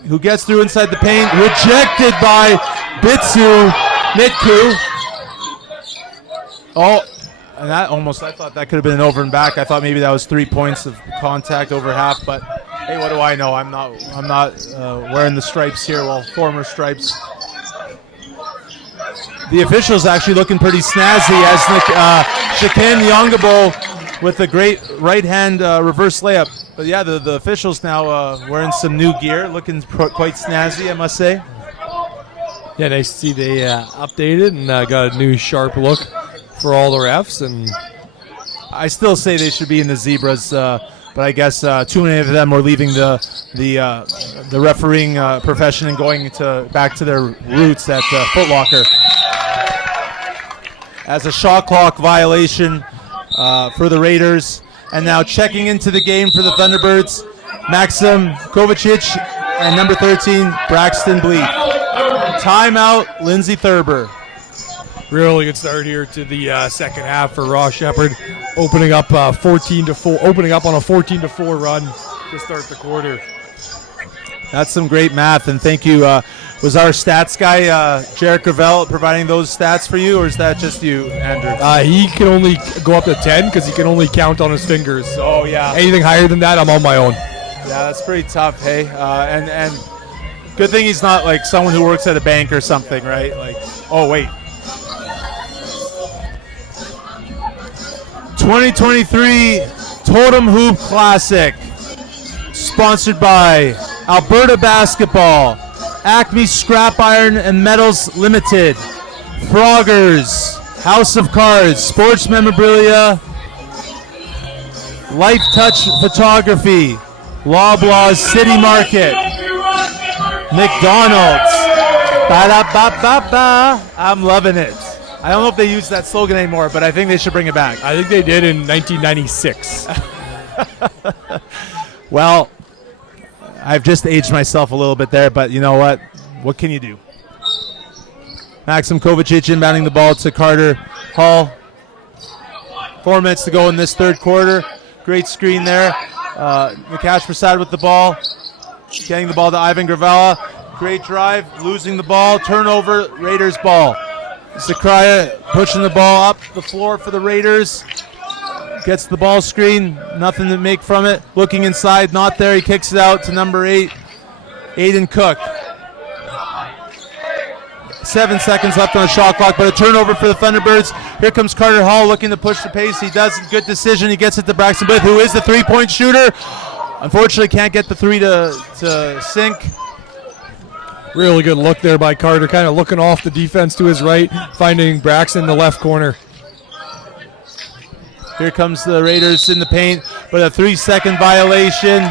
who gets through inside the paint. Rejected by Bitsu Mitku. Oh, and that almost, I thought that could have been an over and back. I thought maybe that was 3 points of contact over half, but hey, what do I know? I'm not wearing the stripes here, well, former stripes. The officials actually looking pretty snazzy as Shaken Yongabo with a great right-hand reverse layup. But yeah, the officials now wearing some new gear, looking quite snazzy, I must say. Yeah, nice to see they updated and got a new sharp look for all the refs. And I still say they should be in the zebras, but I guess too many of them are leaving the refereeing profession and going back to their roots at Foot Locker. As a shot clock violation for the Raiders. And now checking into the game for the Thunderbirds, Maxim Kovacic and number 13, Braxton Bleak. Timeout, Lindsay Thurber. Really good start here to the second half for Ross Shepard, opening up 14-4, opening up on a 14-4 run to start the quarter. That's some great math, and thank you. Was our stats guy, Jarek Gravel, providing those stats for you, or is that just you, Andrew? He can only go up to 10 because he can only count on his fingers. So oh, yeah. Anything higher than that, I'm on my own. Yeah, that's pretty tough, hey? And good thing he's not like someone who works at a bank or something, right? Like, oh, wait. 2023 Totem Hoop Classic, sponsored by Alberta Basketball, Acme Scrap Iron and Metals Limited, Froggers, House of Cards, Sports Memorabilia, Life Touch Photography, Loblaws City Market, McDonald's. Ba-da-ba-ba-ba. I'm loving it. I don't know if they use that slogan anymore, but I think they should bring it back. I think they did in 1996. Well, I've just aged myself a little bit there, but you know what? What can you do? Maxim Kovacic inbounding the ball to Carter Hall. 4 minutes to go in this third quarter. Great screen there. Nikesh Prasad with the ball. Getting the ball to Ivan Gravella. Great drive. Losing the ball. Turnover. Raiders ball. Zakaria pushing the ball up the floor for the Raiders. Gets the ball screen. Nothing to make from it. Looking inside. Not there. He kicks it out to number 8. Aiden Cook. 7 seconds left on the shot clock, but a turnover for the Thunderbirds. Here comes Carter Hall looking to push the pace. He does. Good decision. He gets it to Braxton Blythe, who is the three-point shooter. Unfortunately, can't get the three to sink. Really good look there by Carter, kind of looking off the defense to his right, finding Braxton in the left corner. Here comes the Raiders in the paint, but a 3-second violation.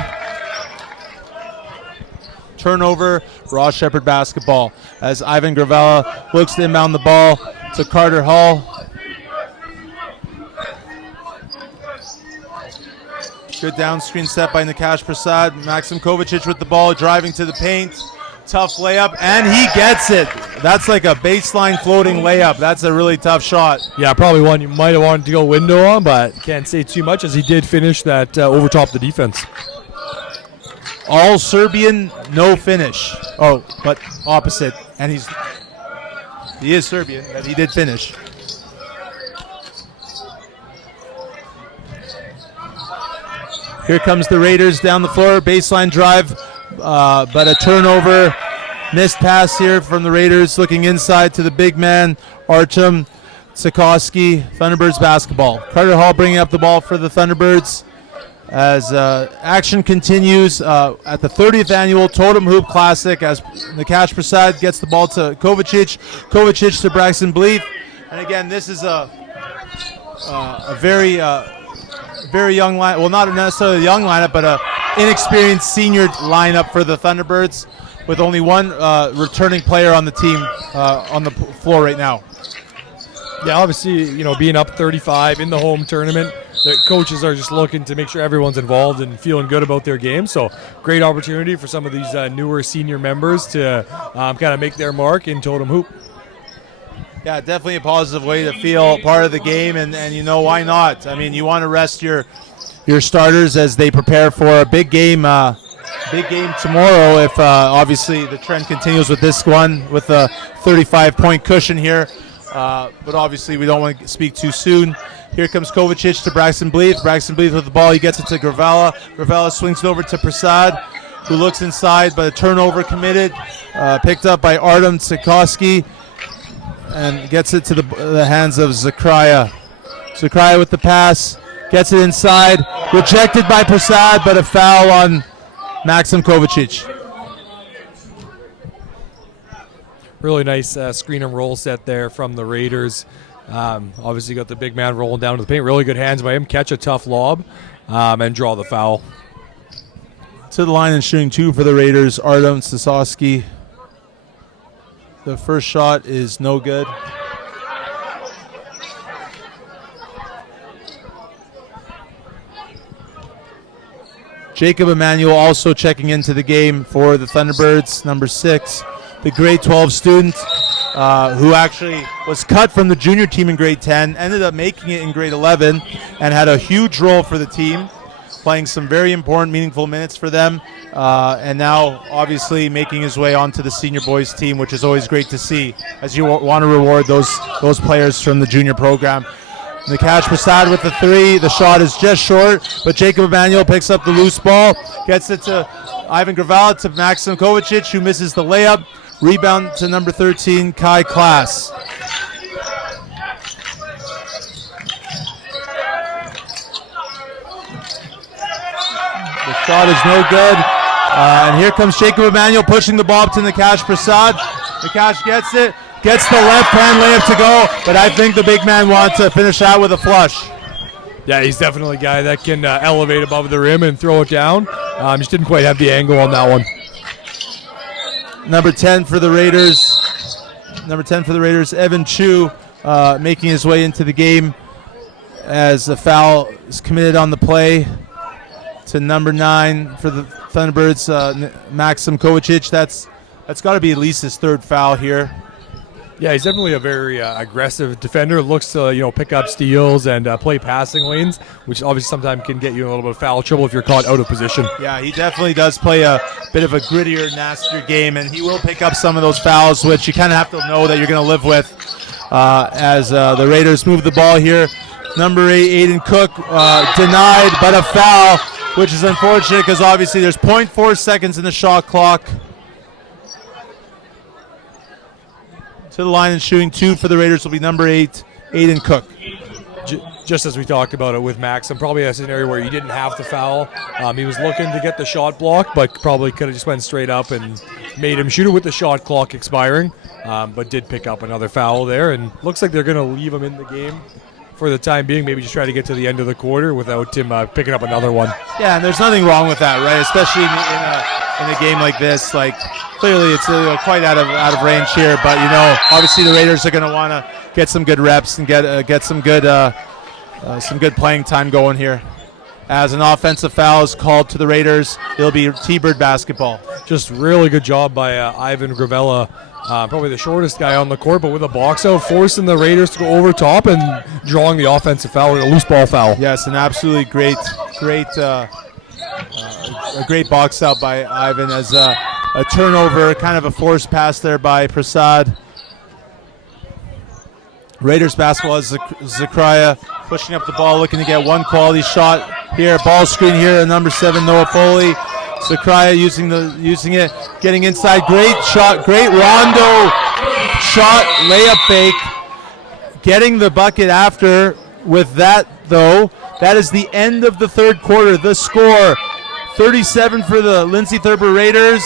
Turnover, Ross Shepherd basketball as Ivan Gravella looks to inbound the ball to Carter Hall. Good down screen set by Nakash Prasad. Maxim Kovacic with the ball, driving to the paint. Tough layup, and he gets it. That's like a baseline floating layup. That's a really tough shot. Yeah, probably one you might have wanted to go window on, but can't say too much as he did finish that overtop the defense. All Serbian, no finish. Oh, but opposite. And he is Serbian, but he did finish. Here comes the Raiders down the floor, baseline drive, but a turnover. Missed pass here from the Raiders, looking inside to the big man, Artem Sikorsky. Thunderbirds basketball. Carter Hall bringing up the ball for the Thunderbirds as action continues at the 30th annual Totem Hoop Classic as Nakash Prasad gets the ball to Kovacic. Kovacic to Braxton Bleeth. And again, this is a very young line. Well, not necessarily a young lineup, but a inexperienced senior lineup for the Thunderbirds, with only one returning player on the team on the floor right now. Yeah, obviously, being up 35 in the home tournament, the coaches are just looking to make sure everyone's involved and feeling good about their game. So, great opportunity for some of these newer senior members to kind of make their mark in Totem Hoop. Yeah, definitely a positive way to feel part of the game, and why not? I mean, you want to rest your starters as they prepare for a big game tomorrow. If obviously the trend continues with this one with a 35-point cushion here, but obviously we don't want to speak too soon. Here comes Kovacic to Braxton Bleeth. Braxton Bleeth with the ball. He gets it to Gravella. Gravella swings it over to Prasad, who looks inside, but a turnover committed, picked up by Artem Sikorsky, and gets it to the hands of Zakaria. Zakaria with the pass, gets it inside, rejected by Prasad, but a foul on Maxim Kovacic. Really nice screen and roll set there from the Raiders. Obviously got the big man rolling down to the paint. Really good hands by him. Catch a tough lob and draw the foul. To the line and shooting two for the Raiders, Artem Sikorsky. The first shot is no good. Jacob Emanuel also checking into the game for the Thunderbirds, number 6, the grade 12 student who actually was cut from the junior team in grade 10, ended up making it in grade 11, and had a huge role for the team, playing some very important, meaningful minutes for them, and now obviously making his way onto the senior boys team, which is always great to see, as you want to reward those players from the junior program. Nakash Prasad with the three. The shot is just short, but Jacob Emanuel picks up the loose ball, gets it to Ivan Gravella, to Maxim Kovacic, who misses the layup. Rebound to number 13, Kai Klass. The shot is no good. And here comes Jacob Emanuel pushing the ball up to Nakash Prasad. Nakash gets it. Gets the left-hand layup to go, but I think the big man wants to finish out with a flush. Yeah, he's definitely a guy that can elevate above the rim and throw it down. Just didn't quite have the angle on that one. Number 10 for the Raiders, Evan Chu, making his way into the game as a foul is committed on the play to number 9 for the Thunderbirds, Maxim Kovacic. That's got to be at least his third foul here. Yeah, he's definitely a very aggressive defender. Looks to pick up steals and play passing lanes, which obviously sometimes can get you in a little bit of foul trouble if you're caught out of position. Yeah, he definitely does play a bit of a grittier, nastier game, and he will pick up some of those fouls, which you kind of have to know that you're going to live with as the Raiders move the ball here. Number 8, Aiden Cook, denied, but a foul, which is unfortunate because obviously there's 0.4 seconds in the shot clock. To the line and shooting two for the Raiders will be number 8, Aiden Cook. Just as we talked about it with Maxim, probably a scenario where he didn't have to foul. He was looking to get the shot block, but probably could have just went straight up and made him shoot it with the shot clock expiring, but did pick up another foul there, and looks like they're going to leave him in the game for the time being, maybe just try to get to the end of the quarter without him picking up another one. Yeah, and there's nothing wrong with that, right? Especially in a game like this. Like, clearly it's quite out of range here, but obviously the Raiders are going to want to get some good reps and get some good playing time going here. As an offensive foul is called to the Raiders, it'll be T-Bird basketball. Just really good job by Ivan Gravella, probably the shortest guy on the court, but with a box out, forcing the Raiders to go over top and drawing the offensive foul with a loose ball foul. Yes, an absolutely great box out by Ivan as a turnover, kind of a forced pass there by Prasad. Raiders basketball is Zachariah pushing up the ball, looking to get one quality shot here. Ball screen here, number 7, Noah Foley. Zachariah using it, getting inside. Great shot, great rondo shot, layup fake. Getting the bucket after. With that, though, that is the end of the third quarter. The score, 37 for the Lindsay Thurber Raiders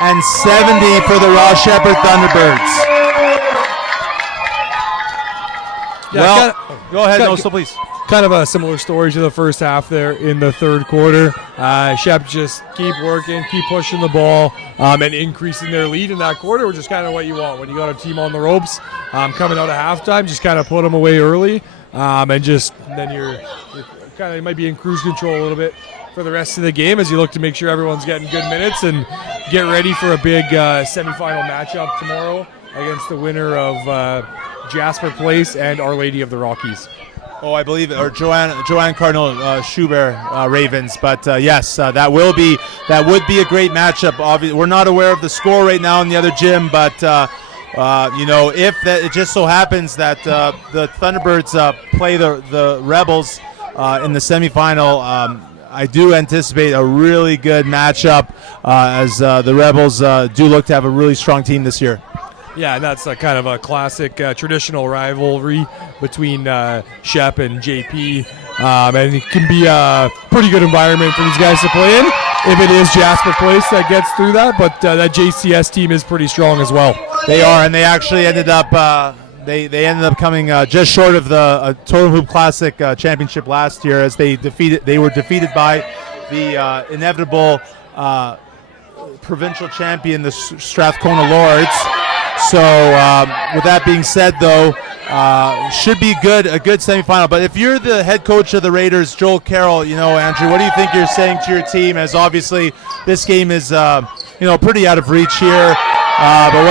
and 70 for the Ross Shepherd Thunderbirds. Yeah, go ahead, no, so please. Kind of a similar story to the first half there in the third quarter. Shep just keep working, keep pushing the ball, and increasing their lead in that quarter, which is kind of what you want when you got a team on the ropes. Coming out of halftime, just kind of put them away early, and then you're kind of, you might be in cruise control a little bit for the rest of the game as you look to make sure everyone's getting good minutes and get ready for a big semifinal matchup tomorrow against the winner of Jasper Place and Our Lady of the Rockies. Oh, I believe, or Joanne Cardinal Schubert Ravens. But yes, that would be a great matchup. Obviously, we're not aware of the score right now in the other gym, but if that, it just so happens that the Thunderbirds play the Rebels in the semifinal, I do anticipate a really good matchup as the Rebels do look to have a really strong team this year. Yeah, and that's a kind of a classic traditional rivalry between Shep and JP. And it can be a pretty good environment for these guys to play in if it is Jasper Place that gets through that. But that JCS team is pretty strong as well. They are, and they actually ended up they ended up coming just short of the Totem Hoop Classic championship last year as they were defeated by the inevitable provincial champion, the Strathcona Lords. So with that being said, though, should be a good semifinal. But if you're the head coach of the Raiders, Joel Carroll, Andrew, what do you think you're saying to your team? As obviously this game is pretty out of reach here. But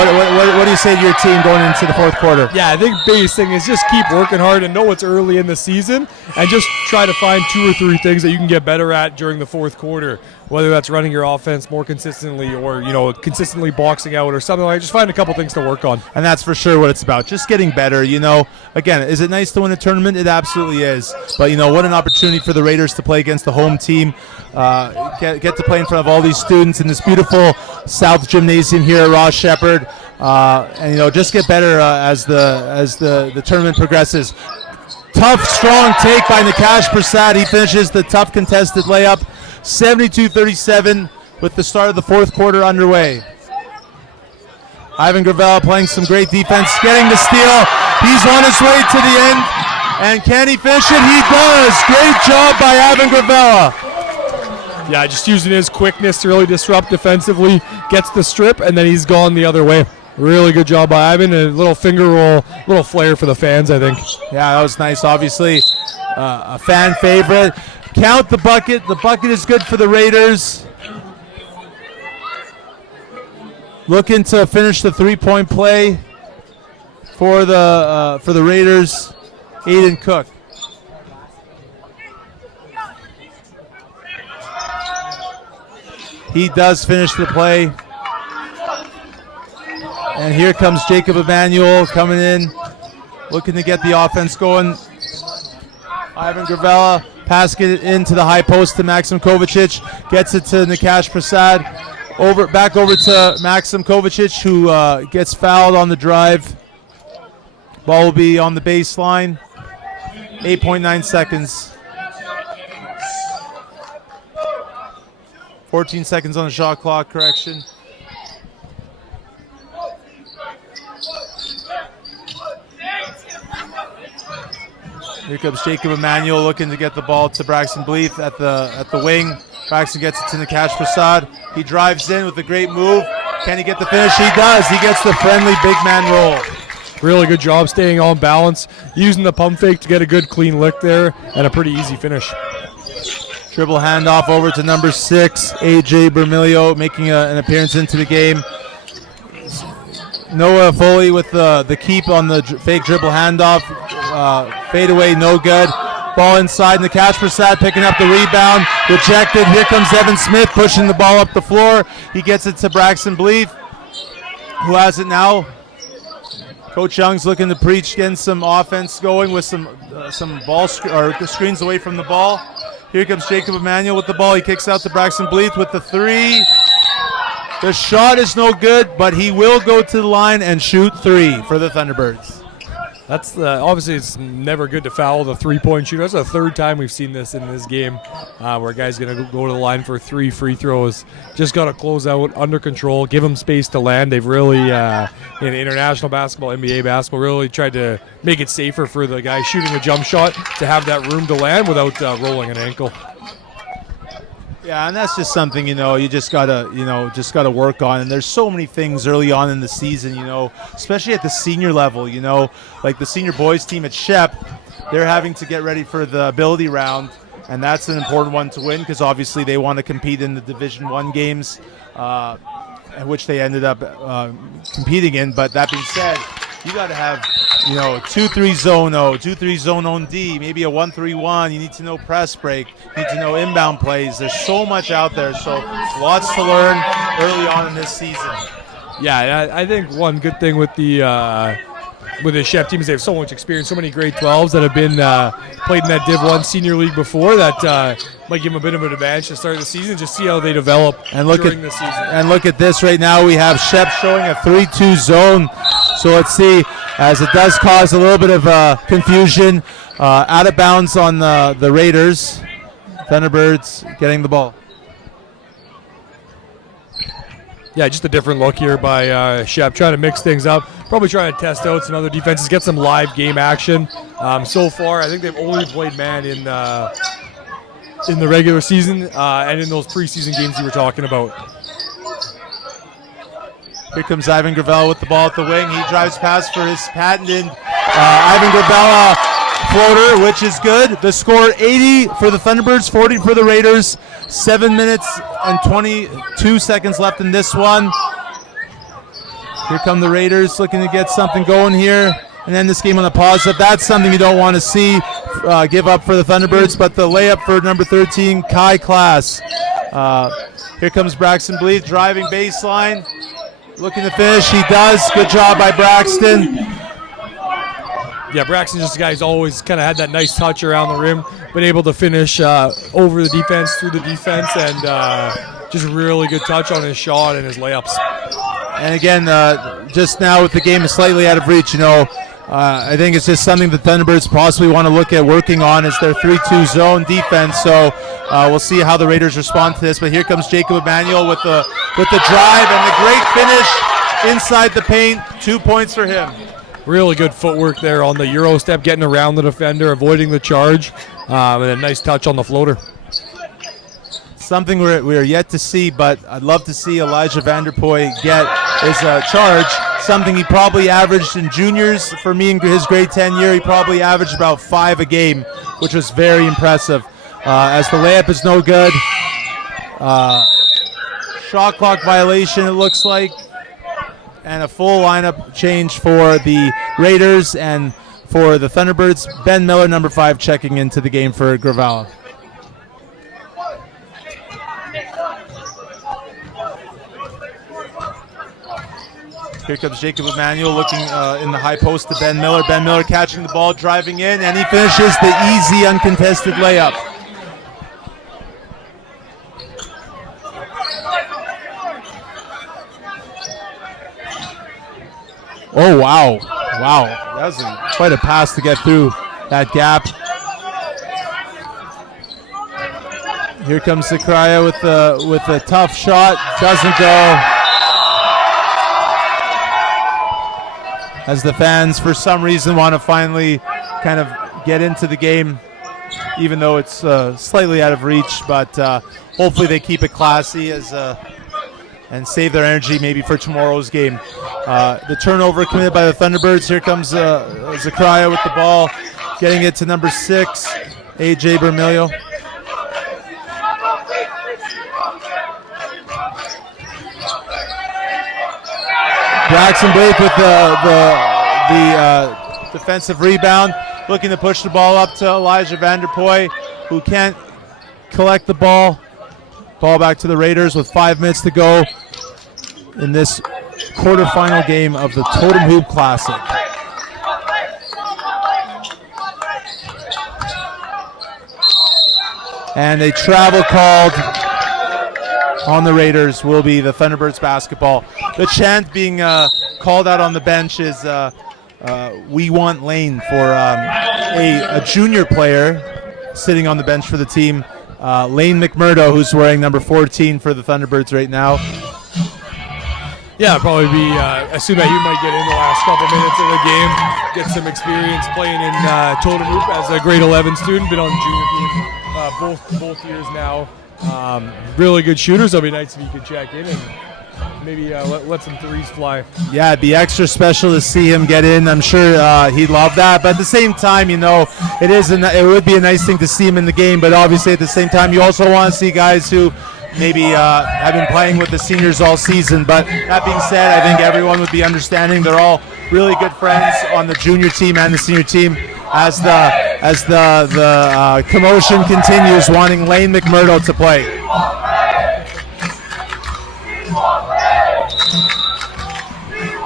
what do you say to your team going into the fourth quarter? Yeah, I think biggest thing is just keep working hard and know it's early in the season and just try to find 2 or 3 things that you can get better at during the fourth quarter, whether that's running your offense more consistently or, consistently boxing out or something like that. Just find a couple things to work on. And that's for sure what it's about, just getting better. Again, is it nice to win a tournament? It absolutely is. But, what an opportunity for the Raiders to play against the home team, get to play in front of all these students in this beautiful South Gymnasium here at Ross Shepherd, and just get better as the tournament progresses. Tough, strong take by Nakash Prasad. He finishes the tough contested layup, 72-37 with the start of the fourth quarter underway. Ivan Gravella playing some great defense, getting the steal. He's on his way to the end, and can he finish it? He does. Great job by Ivan Gravella. Yeah, just using his quickness to really disrupt defensively, gets the strip, and then he's gone the other way. Really good job by Ivan. A little finger roll, little flair for the fans, I think. Yeah, that was nice. Obviously, a fan favorite. Count the bucket. The bucket is good for the Raiders. Looking to finish the three-point play for the Raiders, Aiden Cook. He does finish the play. And here comes Jacob Emanuel coming in, looking to get the offense going. Ivan Gravella passing it into the high post to Maxim Kovacic. Gets it to Nakash Prasad. Back over to Maxim Kovacic, who gets fouled on the drive. Ball will be on the baseline. 8.9 seconds. 14 seconds on the shot clock, correction. Here comes Jacob Emmanuel looking to get the ball to Braxton Bleeth at the wing. Braxton gets it to Nakash Prasad. He drives in with a great move. Can he get the finish? He does. He gets the friendly big man roll. Really good job staying on balance, using the pump fake to get a good clean lick there, and a pretty easy finish. Dribble handoff over to number 6, AJ Bermilio, making an appearance into the game. Noah Foley with the keep on the fake dribble handoff. Fade away, no good. Ball inside, Nakash Prasad picking up the rebound. Rejected. Here comes Evan Smith pushing the ball up the floor. He gets it to Braxton Bleeth, who has it now. Coach Young's looking to preach, getting some offense going with some ball screens away from the ball. Here comes Jacob Emmanuel with the ball. He kicks out to Braxton Bleeth with the 3. The shot is no good, but he will go to the line and shoot 3 for the Thunderbirds. That's obviously it's never good to foul the three-point shooter. That's the third time we've seen this in this game, where a guy's going to go to the line for 3 free throws. Just got to close out, under control, give them space to land. They've really, in international basketball, NBA basketball, really tried to make it safer for the guy shooting a jump shot to have that room to land without rolling an ankle. Yeah, and that's just something, you just gotta work on. And there's so many things early on in the season, especially at the senior level, like the senior boys team at Shep, they're having to get ready for the ability round, and that's an important one to win because obviously they want to compete in the Division I games, which they ended up competing in. But that being said, you got to have 2-3 zone O, 2-3 zone on D, maybe a 1-3-1. You need to know press break. You need to know inbound plays. There's so much out there, so lots to learn early on in this season. Yeah, I think one good thing with the Shep team is they have so much experience, so many grade 12s that have been played in that Div 1 senior league before that might give them a bit of an advantage to start the season. Just see how they develop during the season. And look at this right now. We have Shep showing a 3-2 zone. So let's see, as it does cause a little bit of confusion. Out of bounds on the Raiders. Thunderbirds getting the ball. Yeah, just a different look here by Shep, trying to mix things up. Probably trying to test out some other defenses, get some live game action. So far, I think they've only played man in the regular season and in those preseason games you were talking about. Here comes Ivan Gravella with the ball at the wing. He drives past for his patented Ivan Gravella floater, which is good. The score 80 for the Thunderbirds, 40 for the Raiders. 7 minutes and 22 seconds left in this one. Here come the Raiders looking to get something going here and end this game on a positive. That's something you don't want to see give up for the Thunderbirds, but the layup for number 13, Kai Klaas. Here comes Braxton Bleeth driving baseline. Looking to finish. He does. Good job by Braxton. Yeah, Braxton just a guy who's always kind of had that nice touch around the rim, been able to finish over the defense, through the defense, and just really good touch on his shot and his layups. And again, just now with the game slightly out of reach, I think it's just something the Thunderbirds possibly want to look at working on is their 3-2 zone defense. So we'll see how the Raiders respond to this. But here comes Jacob Emmanuel with the drive and the great finish inside the paint. 2 points for him. Really good footwork there on the Euro step, getting around the defender, avoiding the charge, and a nice touch on the floater. Something we're yet to see, but I'd love to see Elijah Vanderpoy get is a charge. Something he probably averaged in juniors. For me, in his grade 10 year, he probably averaged about 5 a game, which was very impressive. As the layup is no good. Shot clock violation, it looks like. And a full lineup change for the Raiders and for the Thunderbirds. Ben Miller, number 5, checking into the game for Gravella. Here comes Jacob Emmanuel looking in the high post to Ben Miller. Ben Miller catching the ball, driving in, and he finishes the easy, uncontested layup. Oh, wow. Wow. That was quite a pass to get through that gap. Here comes Sakraya with a tough shot. Doesn't go. As the fans, for some reason, want to finally kind of get into the game, even though it's slightly out of reach. But hopefully they keep it classy and save their energy maybe for tomorrow's game. The turnover committed by the Thunderbirds. Here comes Zachariah with the ball, getting it to number 6, AJ Bermilio. Braxton Blake with the defensive rebound, looking to push the ball up to Elijah Vanderpoy, who can't collect the ball. Ball back to the Raiders with 5 minutes to go in this quarterfinal game of the Totem Hoop Classic. And a travel called on the Raiders will be the Thunderbirds basketball. The chant being called out on the bench is "We want Lane" for a junior player sitting on the bench for the team, Lane McMurdo, who's wearing number 14 for the Thunderbirds right now. Yeah, probably be assume that he might get in the last couple minutes of the game, get some experience playing in Totem Hoop as a grade 11 student, been on the junior team both years now. Really good shooters. It'll be nice if he could check in and maybe let some threes fly. Yeah, it'd be extra special to see him get in. I'm sure he'd love that. But at the same time, you know, it would be a nice thing to see him in the game. But obviously, at the same time, you also want to see guys who maybe have been playing with the seniors all season. But that being said, I think everyone would be understanding. They're all really good friends on the junior team and the senior team as the commotion continues, wanting Lane McMurdo to play.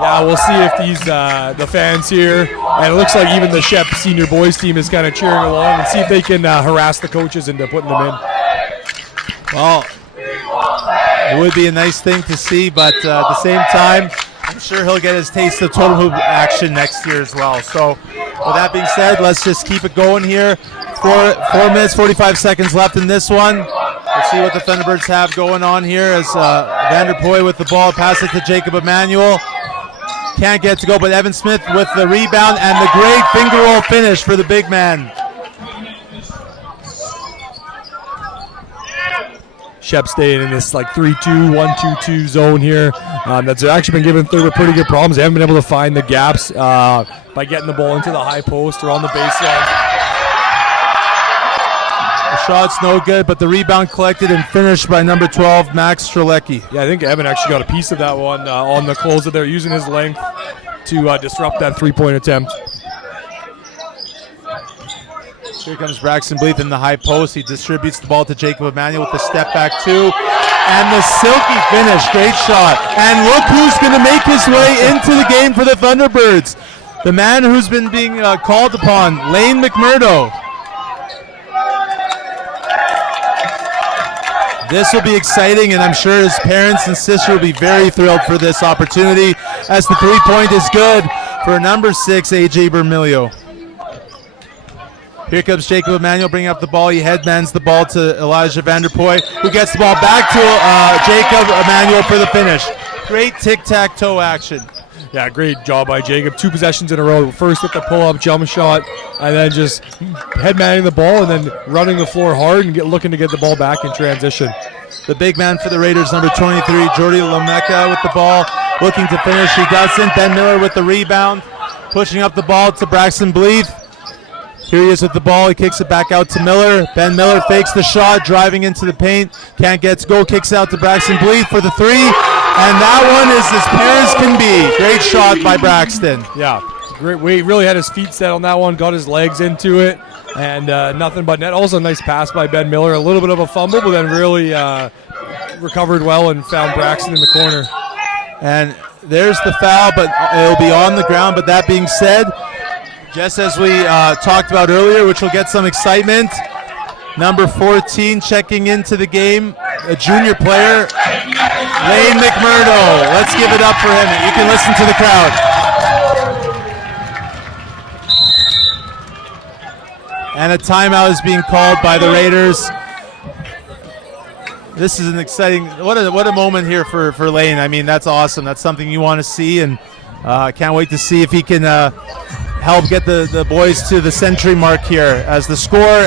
Yeah, we'll see if these the fans here, and it looks like even the Shep senior boys team is kind of cheering along, and see if they can harass the coaches into putting them in. Well, it would be a nice thing to see, but at the same time, I'm sure he'll get his taste of Totem Hoop action next year as well. So, with that being said, let's just keep it going here. 4 minutes, 45 seconds left in this one. Let's see what the Thunderbirds have going on here as Vanderpoy with the ball, pass it to Jacob Emmanuel. Can't get to go, but Evan Smith with the rebound and the great finger roll finish for the big man. Shep staying in this like 3-2, 1-2-2 zone here. That's actually been giving Thurber pretty good problems. They haven't been able to find the gaps by getting the ball into the high post or on the baseline. The shot's no good, but the rebound collected and finished by number 12, Max Strelecki. Yeah, I think Evan actually got a piece of that one on the close of there, using his length to disrupt that three-point attempt. Here comes Braxton Bleeth in the high post. He distributes the ball to Jacob Emmanuel with the step back two. And the silky finish. Great shot. And look who's going to make his way into the game for the Thunderbirds. The man who's been being called upon, Lane McMurdo. This will be exciting, and I'm sure his parents and sister will be very thrilled for this opportunity, as the three-point is good for number 6, AJ Bermilio. Here comes Jacob Emmanuel bringing up the ball. He headmans the ball to Elijah Vanderpoy, who gets the ball back to Jacob Emmanuel for the finish. Great tic-tac-toe action. Yeah, great job by Jacob. 2 possessions in a row. First with the pull-up jump shot, and then just headmanning the ball and then running the floor hard and looking to get the ball back in transition. The big man for the Raiders, number 23, Jordy Lameka with the ball, looking to finish. He doesn't. Ben Miller with the rebound, pushing up the ball to Braxton Bleeth. Here he is with the ball. He kicks it back out to Miller. Ben Miller fakes the shot, driving into the paint. Can't get to go. Kicks out to Braxton Bleeth for the three. And that one is as pure as can be. Great shot by Braxton. Yeah, great. He really had his feet set on that one, got his legs into it, and nothing but net. Also a nice pass by Ben Miller. A little bit of a fumble, but then really recovered well and found Braxton in the corner. And there's the foul, but it'll be on the ground. But that being said, just as we talked about earlier, which will get some excitement, number 14 checking into the game, a junior player, Lane McMurdo. Let's give it up for him. You can listen to the crowd. And a timeout is being called by the Raiders. This is an exciting, what a moment here for Lane. I mean, that's awesome. That's something you want to see, and can't wait to see if he can help get the boys to the century mark here. As the score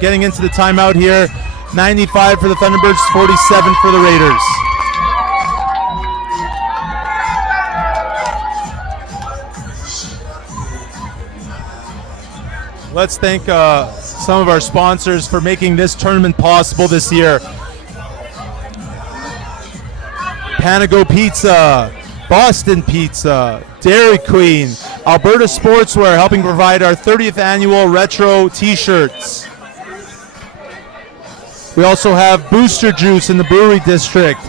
getting into the timeout here, 95 for the Thunderbirds, 47 for the Raiders. Let's thank some of our sponsors for making this tournament possible this year. Panago Pizza, Boston Pizza, Dairy Queen, Alberta Sportswear, helping provide our 30th annual retro t-shirts. We also have Booster Juice in the Brewery District,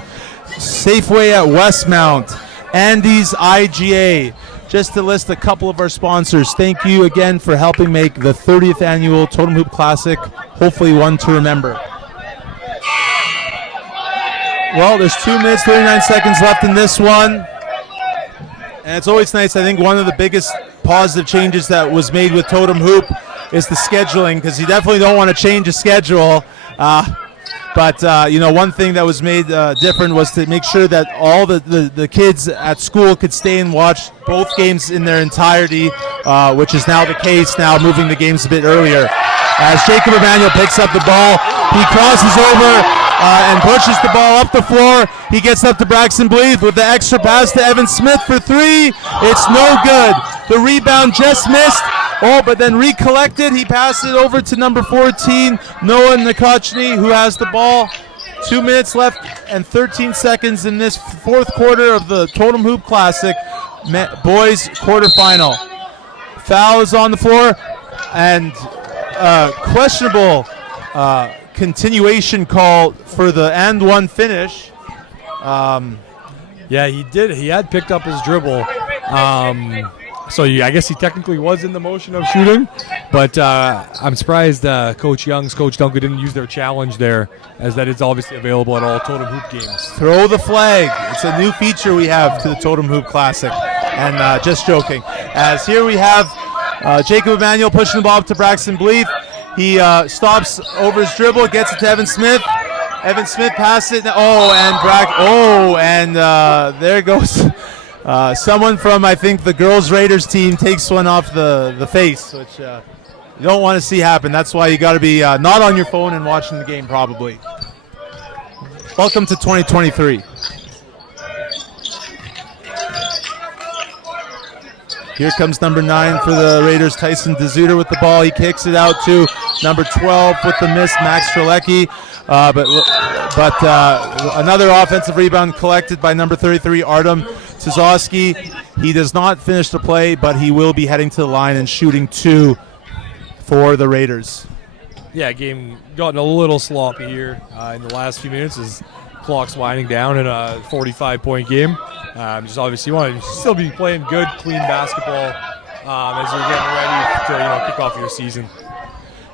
Safeway at Westmount, Andy's IGA, just to list a couple of our sponsors. Thank you again for helping make the 30th annual Totem Hoop Classic, hopefully one to remember. Well, there's 2 minutes, 39 seconds left in this one. And it's always nice. I think one of the biggest positive changes that was made with Totem Hoop is the scheduling, because you definitely don't want to change a schedule. But one thing that was made different was to make sure that all the kids at school could stay and watch both games in their entirety, which is now the case, now moving the games a bit earlier. As Jacob Emanuel picks up the ball, he crosses over and pushes the ball up the floor. He gets up to Braxton Bleeth with the extra pass to Evan Smith for three. It's no good. The rebound just missed. Oh, but then recollected. He passed it over to number 14, Noah Nikochny, who has the ball. 2 minutes left and 13 seconds in this fourth quarter of the Totem Hoop Classic boys quarterfinal. Foul is on the floor, and questionable continuation call for the and one finish. Yeah, he did. He had picked up his dribble. So I guess he technically was in the motion of shooting, but I'm surprised Coach Dunkley didn't use their challenge there, as that is obviously available at all Totem Hoop games. Throw the flag. It's a new feature we have to the Totem Hoop Classic. And just joking. As here we have Jacob Emanuel pushing the ball up to Braxton Bleeth. He stops over his dribble, gets it to Evan Smith. Evan Smith passes it. There goes someone from, I think, the girls Raiders team takes one off the face, which you don't want to see happen. That's why you got to be not on your phone and watching the game, probably. Welcome to 2023. Here comes number 9 for the Raiders, Tyson DeZuter with the ball. He kicks it out to number 12 with the miss, Max Strzelecki. But another offensive rebound collected by number 33, Artem Tuzowski. He does not finish the play, but he will be heading to the line and shooting 2 for the Raiders. Yeah, game gotten a little sloppy here in the last few minutes as clock's winding down in a 45-point game. Just obviously you want to still be playing good, clean basketball as you're getting ready to kick off your season.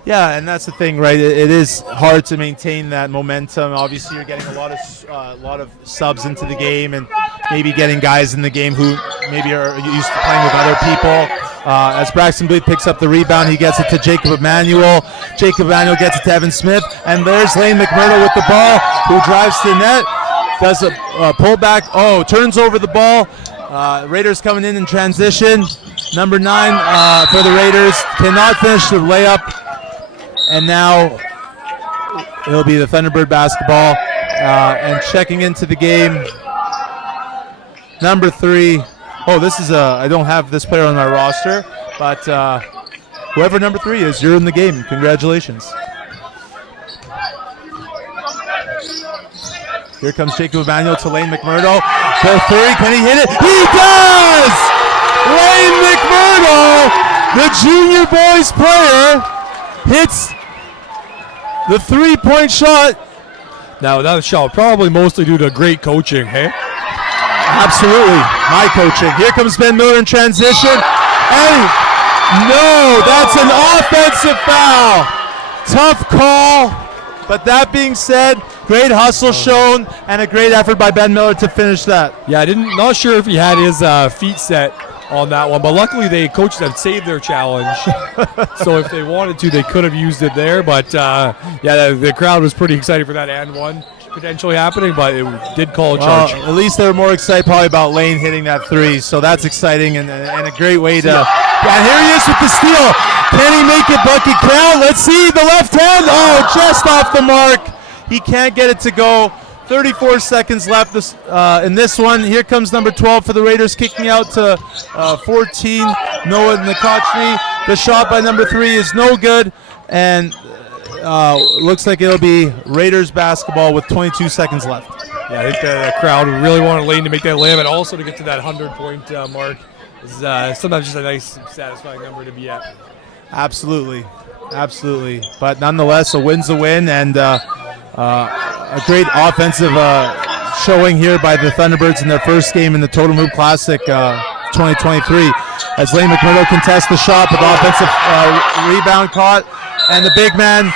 Yeah, and that's the thing, right? It is hard to maintain that momentum. Obviously, you're getting a lot of subs into the game, and maybe getting guys in the game who maybe are used to playing with other people. As Braxton Bleeth picks up the rebound, he gets it to Jacob Emanuel. Jacob Emanuel gets it to Evan Smith, and there's Lane McMurdo with the ball, who drives to the net, does a pullback. Oh, turns over the ball. Raiders coming in transition. Number 9 for the Raiders cannot finish the layup. And now it'll be the Thunderbird basketball. And checking into the game, number 3. Oh, this is I don't have this player on my roster, but whoever number 3 is, you're in the game. Congratulations. Here comes Jacob Emanuel to Lane McMurdo. The 3, can he hit it? He does! Lane McMurdo, the junior boys player, hits the 3-point shot. Now that shot probably mostly due to great coaching, hey? Absolutely, my coaching. Here comes Ben Miller in transition. And no, that's an offensive foul. Tough call. But that being said, great hustle shown and a great effort by Ben Miller to finish that. Yeah, not sure if he had his feet set on that one, but luckily the coaches had saved their challenge. So if they wanted to, they could have used it there. But the crowd was pretty excited for that and one potentially happening, but it did call a charge. At least they were more excited probably about Lane hitting that 3, so that's exciting and a great way to And here he is with the steal. Can he make it bucket count? Let's see the left hand. Oh, just off the mark. He can't get it to go. 34 seconds left in this one. Here comes number 12 for the Raiders, kicking out to 14, Noah Nakachny. The shot by number 3 is no good, and looks like it'll be Raiders basketball with 22 seconds left. Yeah, I think the crowd really wanted Lane to make that layup and also to get to that 100-point mark. Is sometimes just a nice, satisfying number to be at. Absolutely. But nonetheless, a win's a win, and a great offensive showing here by the Thunderbirds in their first game in the Totem Hoop Classic 2023. As Lane McMurdo contests the shot, but the offensive rebound caught, and the big man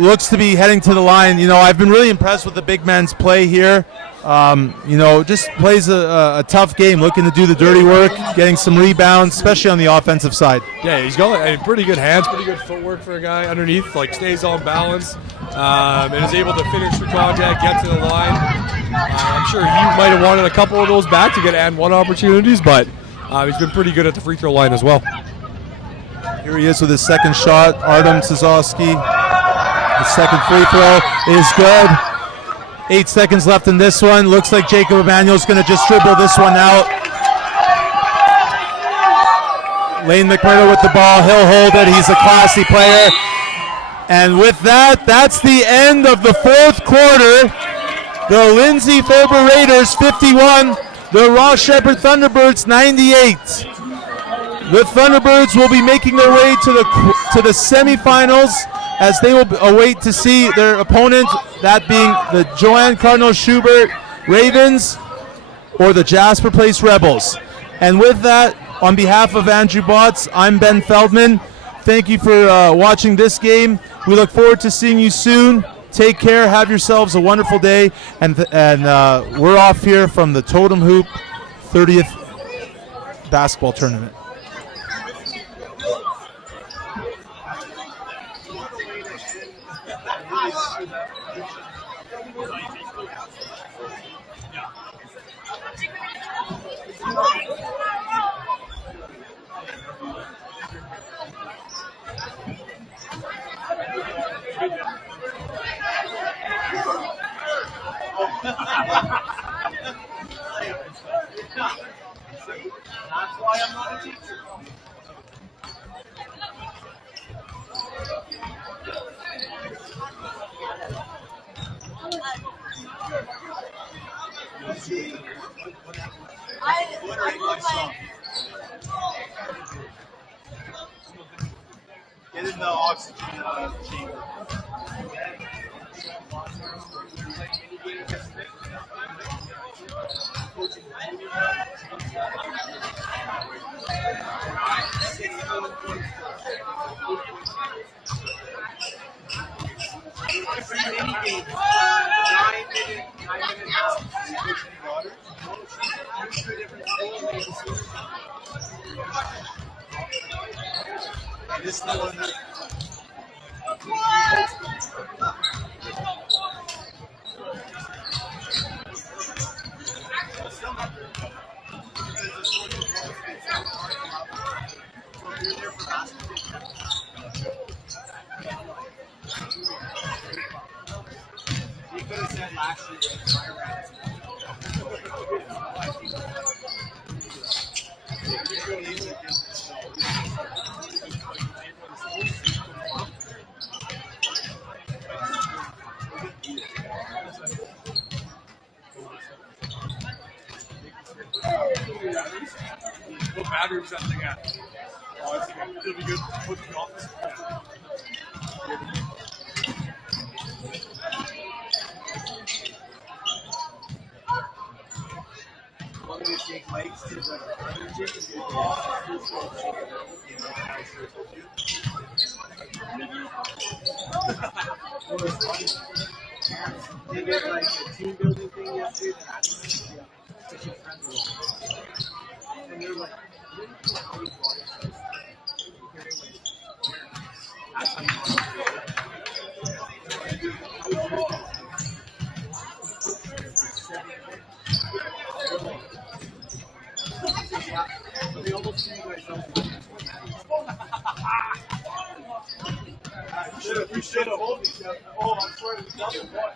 looks to be heading to the line. You know, I've been really impressed with the big man's play here. You know, just plays a tough game, looking to do the dirty work, getting some rebounds, especially on the offensive side. Yeah, he's got pretty good hands, pretty good footwork for a guy underneath, like stays on balance, and is able to finish through contact, get to the line. I'm sure he might have wanted a couple of those back to get and one opportunities, but he's been pretty good at the free throw line as well. Here he is with his second shot, Artem Sazowski. The second free throw is good. 8 seconds left in this one. Looks like Jacob Emanuel's going to just dribble this one out. Lane McMurdo with the ball. He'll hold it. He's a classy player. And with that, that's the end of the fourth quarter. The Lindsay Thurber Raiders 51, the Ross Shepherd Thunderbirds 98. The Thunderbirds will be making their way to the semifinals, as they will await to see their opponent, that being the Joanne Cardinal Schubert Ravens or the Jasper Place Rebels. And with that, on behalf of Andrew Botts, I'm Ben Feldman. Thank you for watching this game. We look forward to seeing you soon. Take care. Have yourselves a wonderful day. And we're off here from the Totem Hoop 30th basketball tournament. That's why I'm not a teacher. I look like get in the oxygen chamber. This is the one that you could have said last year. What battery is that thing at? Oh, it'll be good. Put the office. Want me to take Mike's to the other gym? They get like a team building thing yesterday. And they're like, that's how you they almost You should have. Oh, I'm sorry.